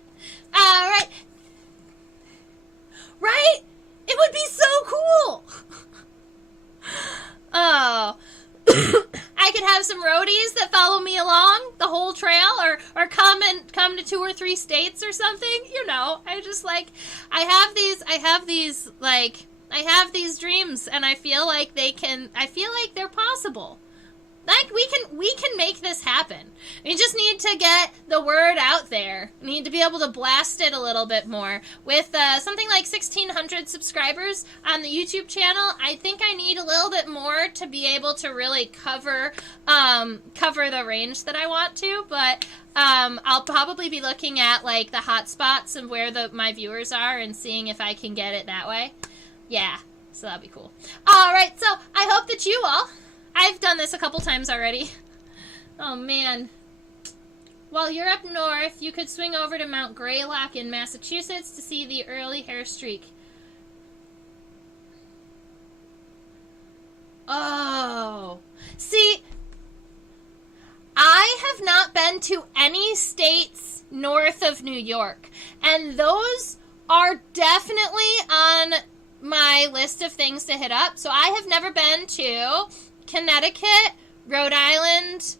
All right. Right? It would be so cool. Oh. I could have some roadies that follow me along the whole trail, or come to 2 or 3 states or something. You know, I have these dreams, and I feel like they're possible. Like, we can make this happen. We just need to get the word out there. We need to be able to blast it a little bit more. With something like 1,600 subscribers on the YouTube channel, I think I need a little bit more to be able to really cover the range that I want to. But I'll probably be looking at, like, the hot spots and where my viewers are and seeing if I can get it that way. Yeah, so that'd be cool. All right, so I hope that you all... I've done this a couple times already. Oh, man. While you're up north, you could swing over to Mount Greylock in Massachusetts to see the early hair streak. Oh. See, I have not been to any states north of New York, and those are definitely on my list of things to hit up. So I have never been to Connecticut, Rhode Island,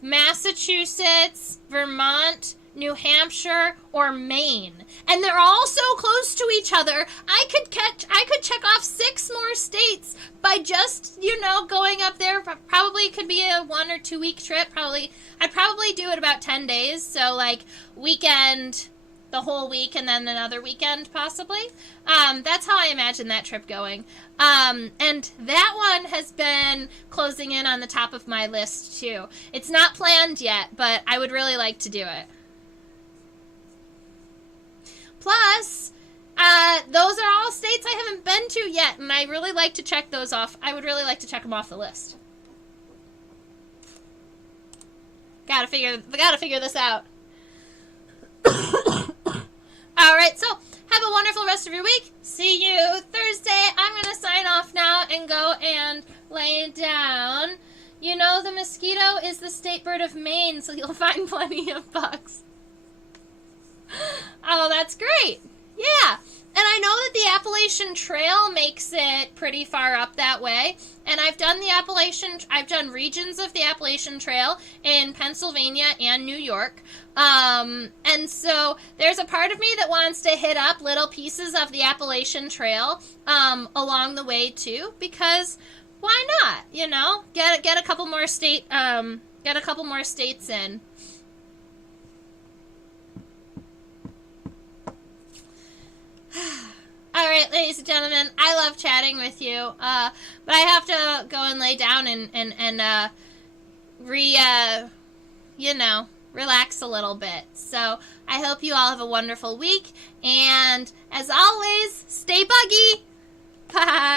Massachusetts, Vermont, New Hampshire, or Maine. And they're all so close to each other. I could check off 6 more states by just, going up there. Probably could be a 1 or 2 week trip. I'd probably do it about 10 days. So, like, weekend, the whole week, and then another weekend, possibly. That's how I imagine that trip going. And that one has been closing in on the top of my list, too. It's not planned yet, but I would really like to do it. Plus, those are all states I haven't been to yet, and I really like to check those off. I would really like to check them off the list. Gotta figure this out. All right, so have a wonderful rest of your week. See you Thursday. I'm going to sign off now and go and lay down. You know, the mosquito is the state bird of Maine, so you'll find plenty of bugs. Oh, that's great. Yeah. And I know that the Appalachian Trail makes it pretty far up that way. And I've done regions of the Appalachian Trail in Pennsylvania and New York. And so there's a part of me that wants to hit up little pieces of the Appalachian Trail along the way too, because why not? Get a couple more states in. All right, ladies and gentlemen, I love chatting with you, but I have to go and lay down and relax a little bit. So I hope you all have a wonderful week, and as always, stay buggy. Bye.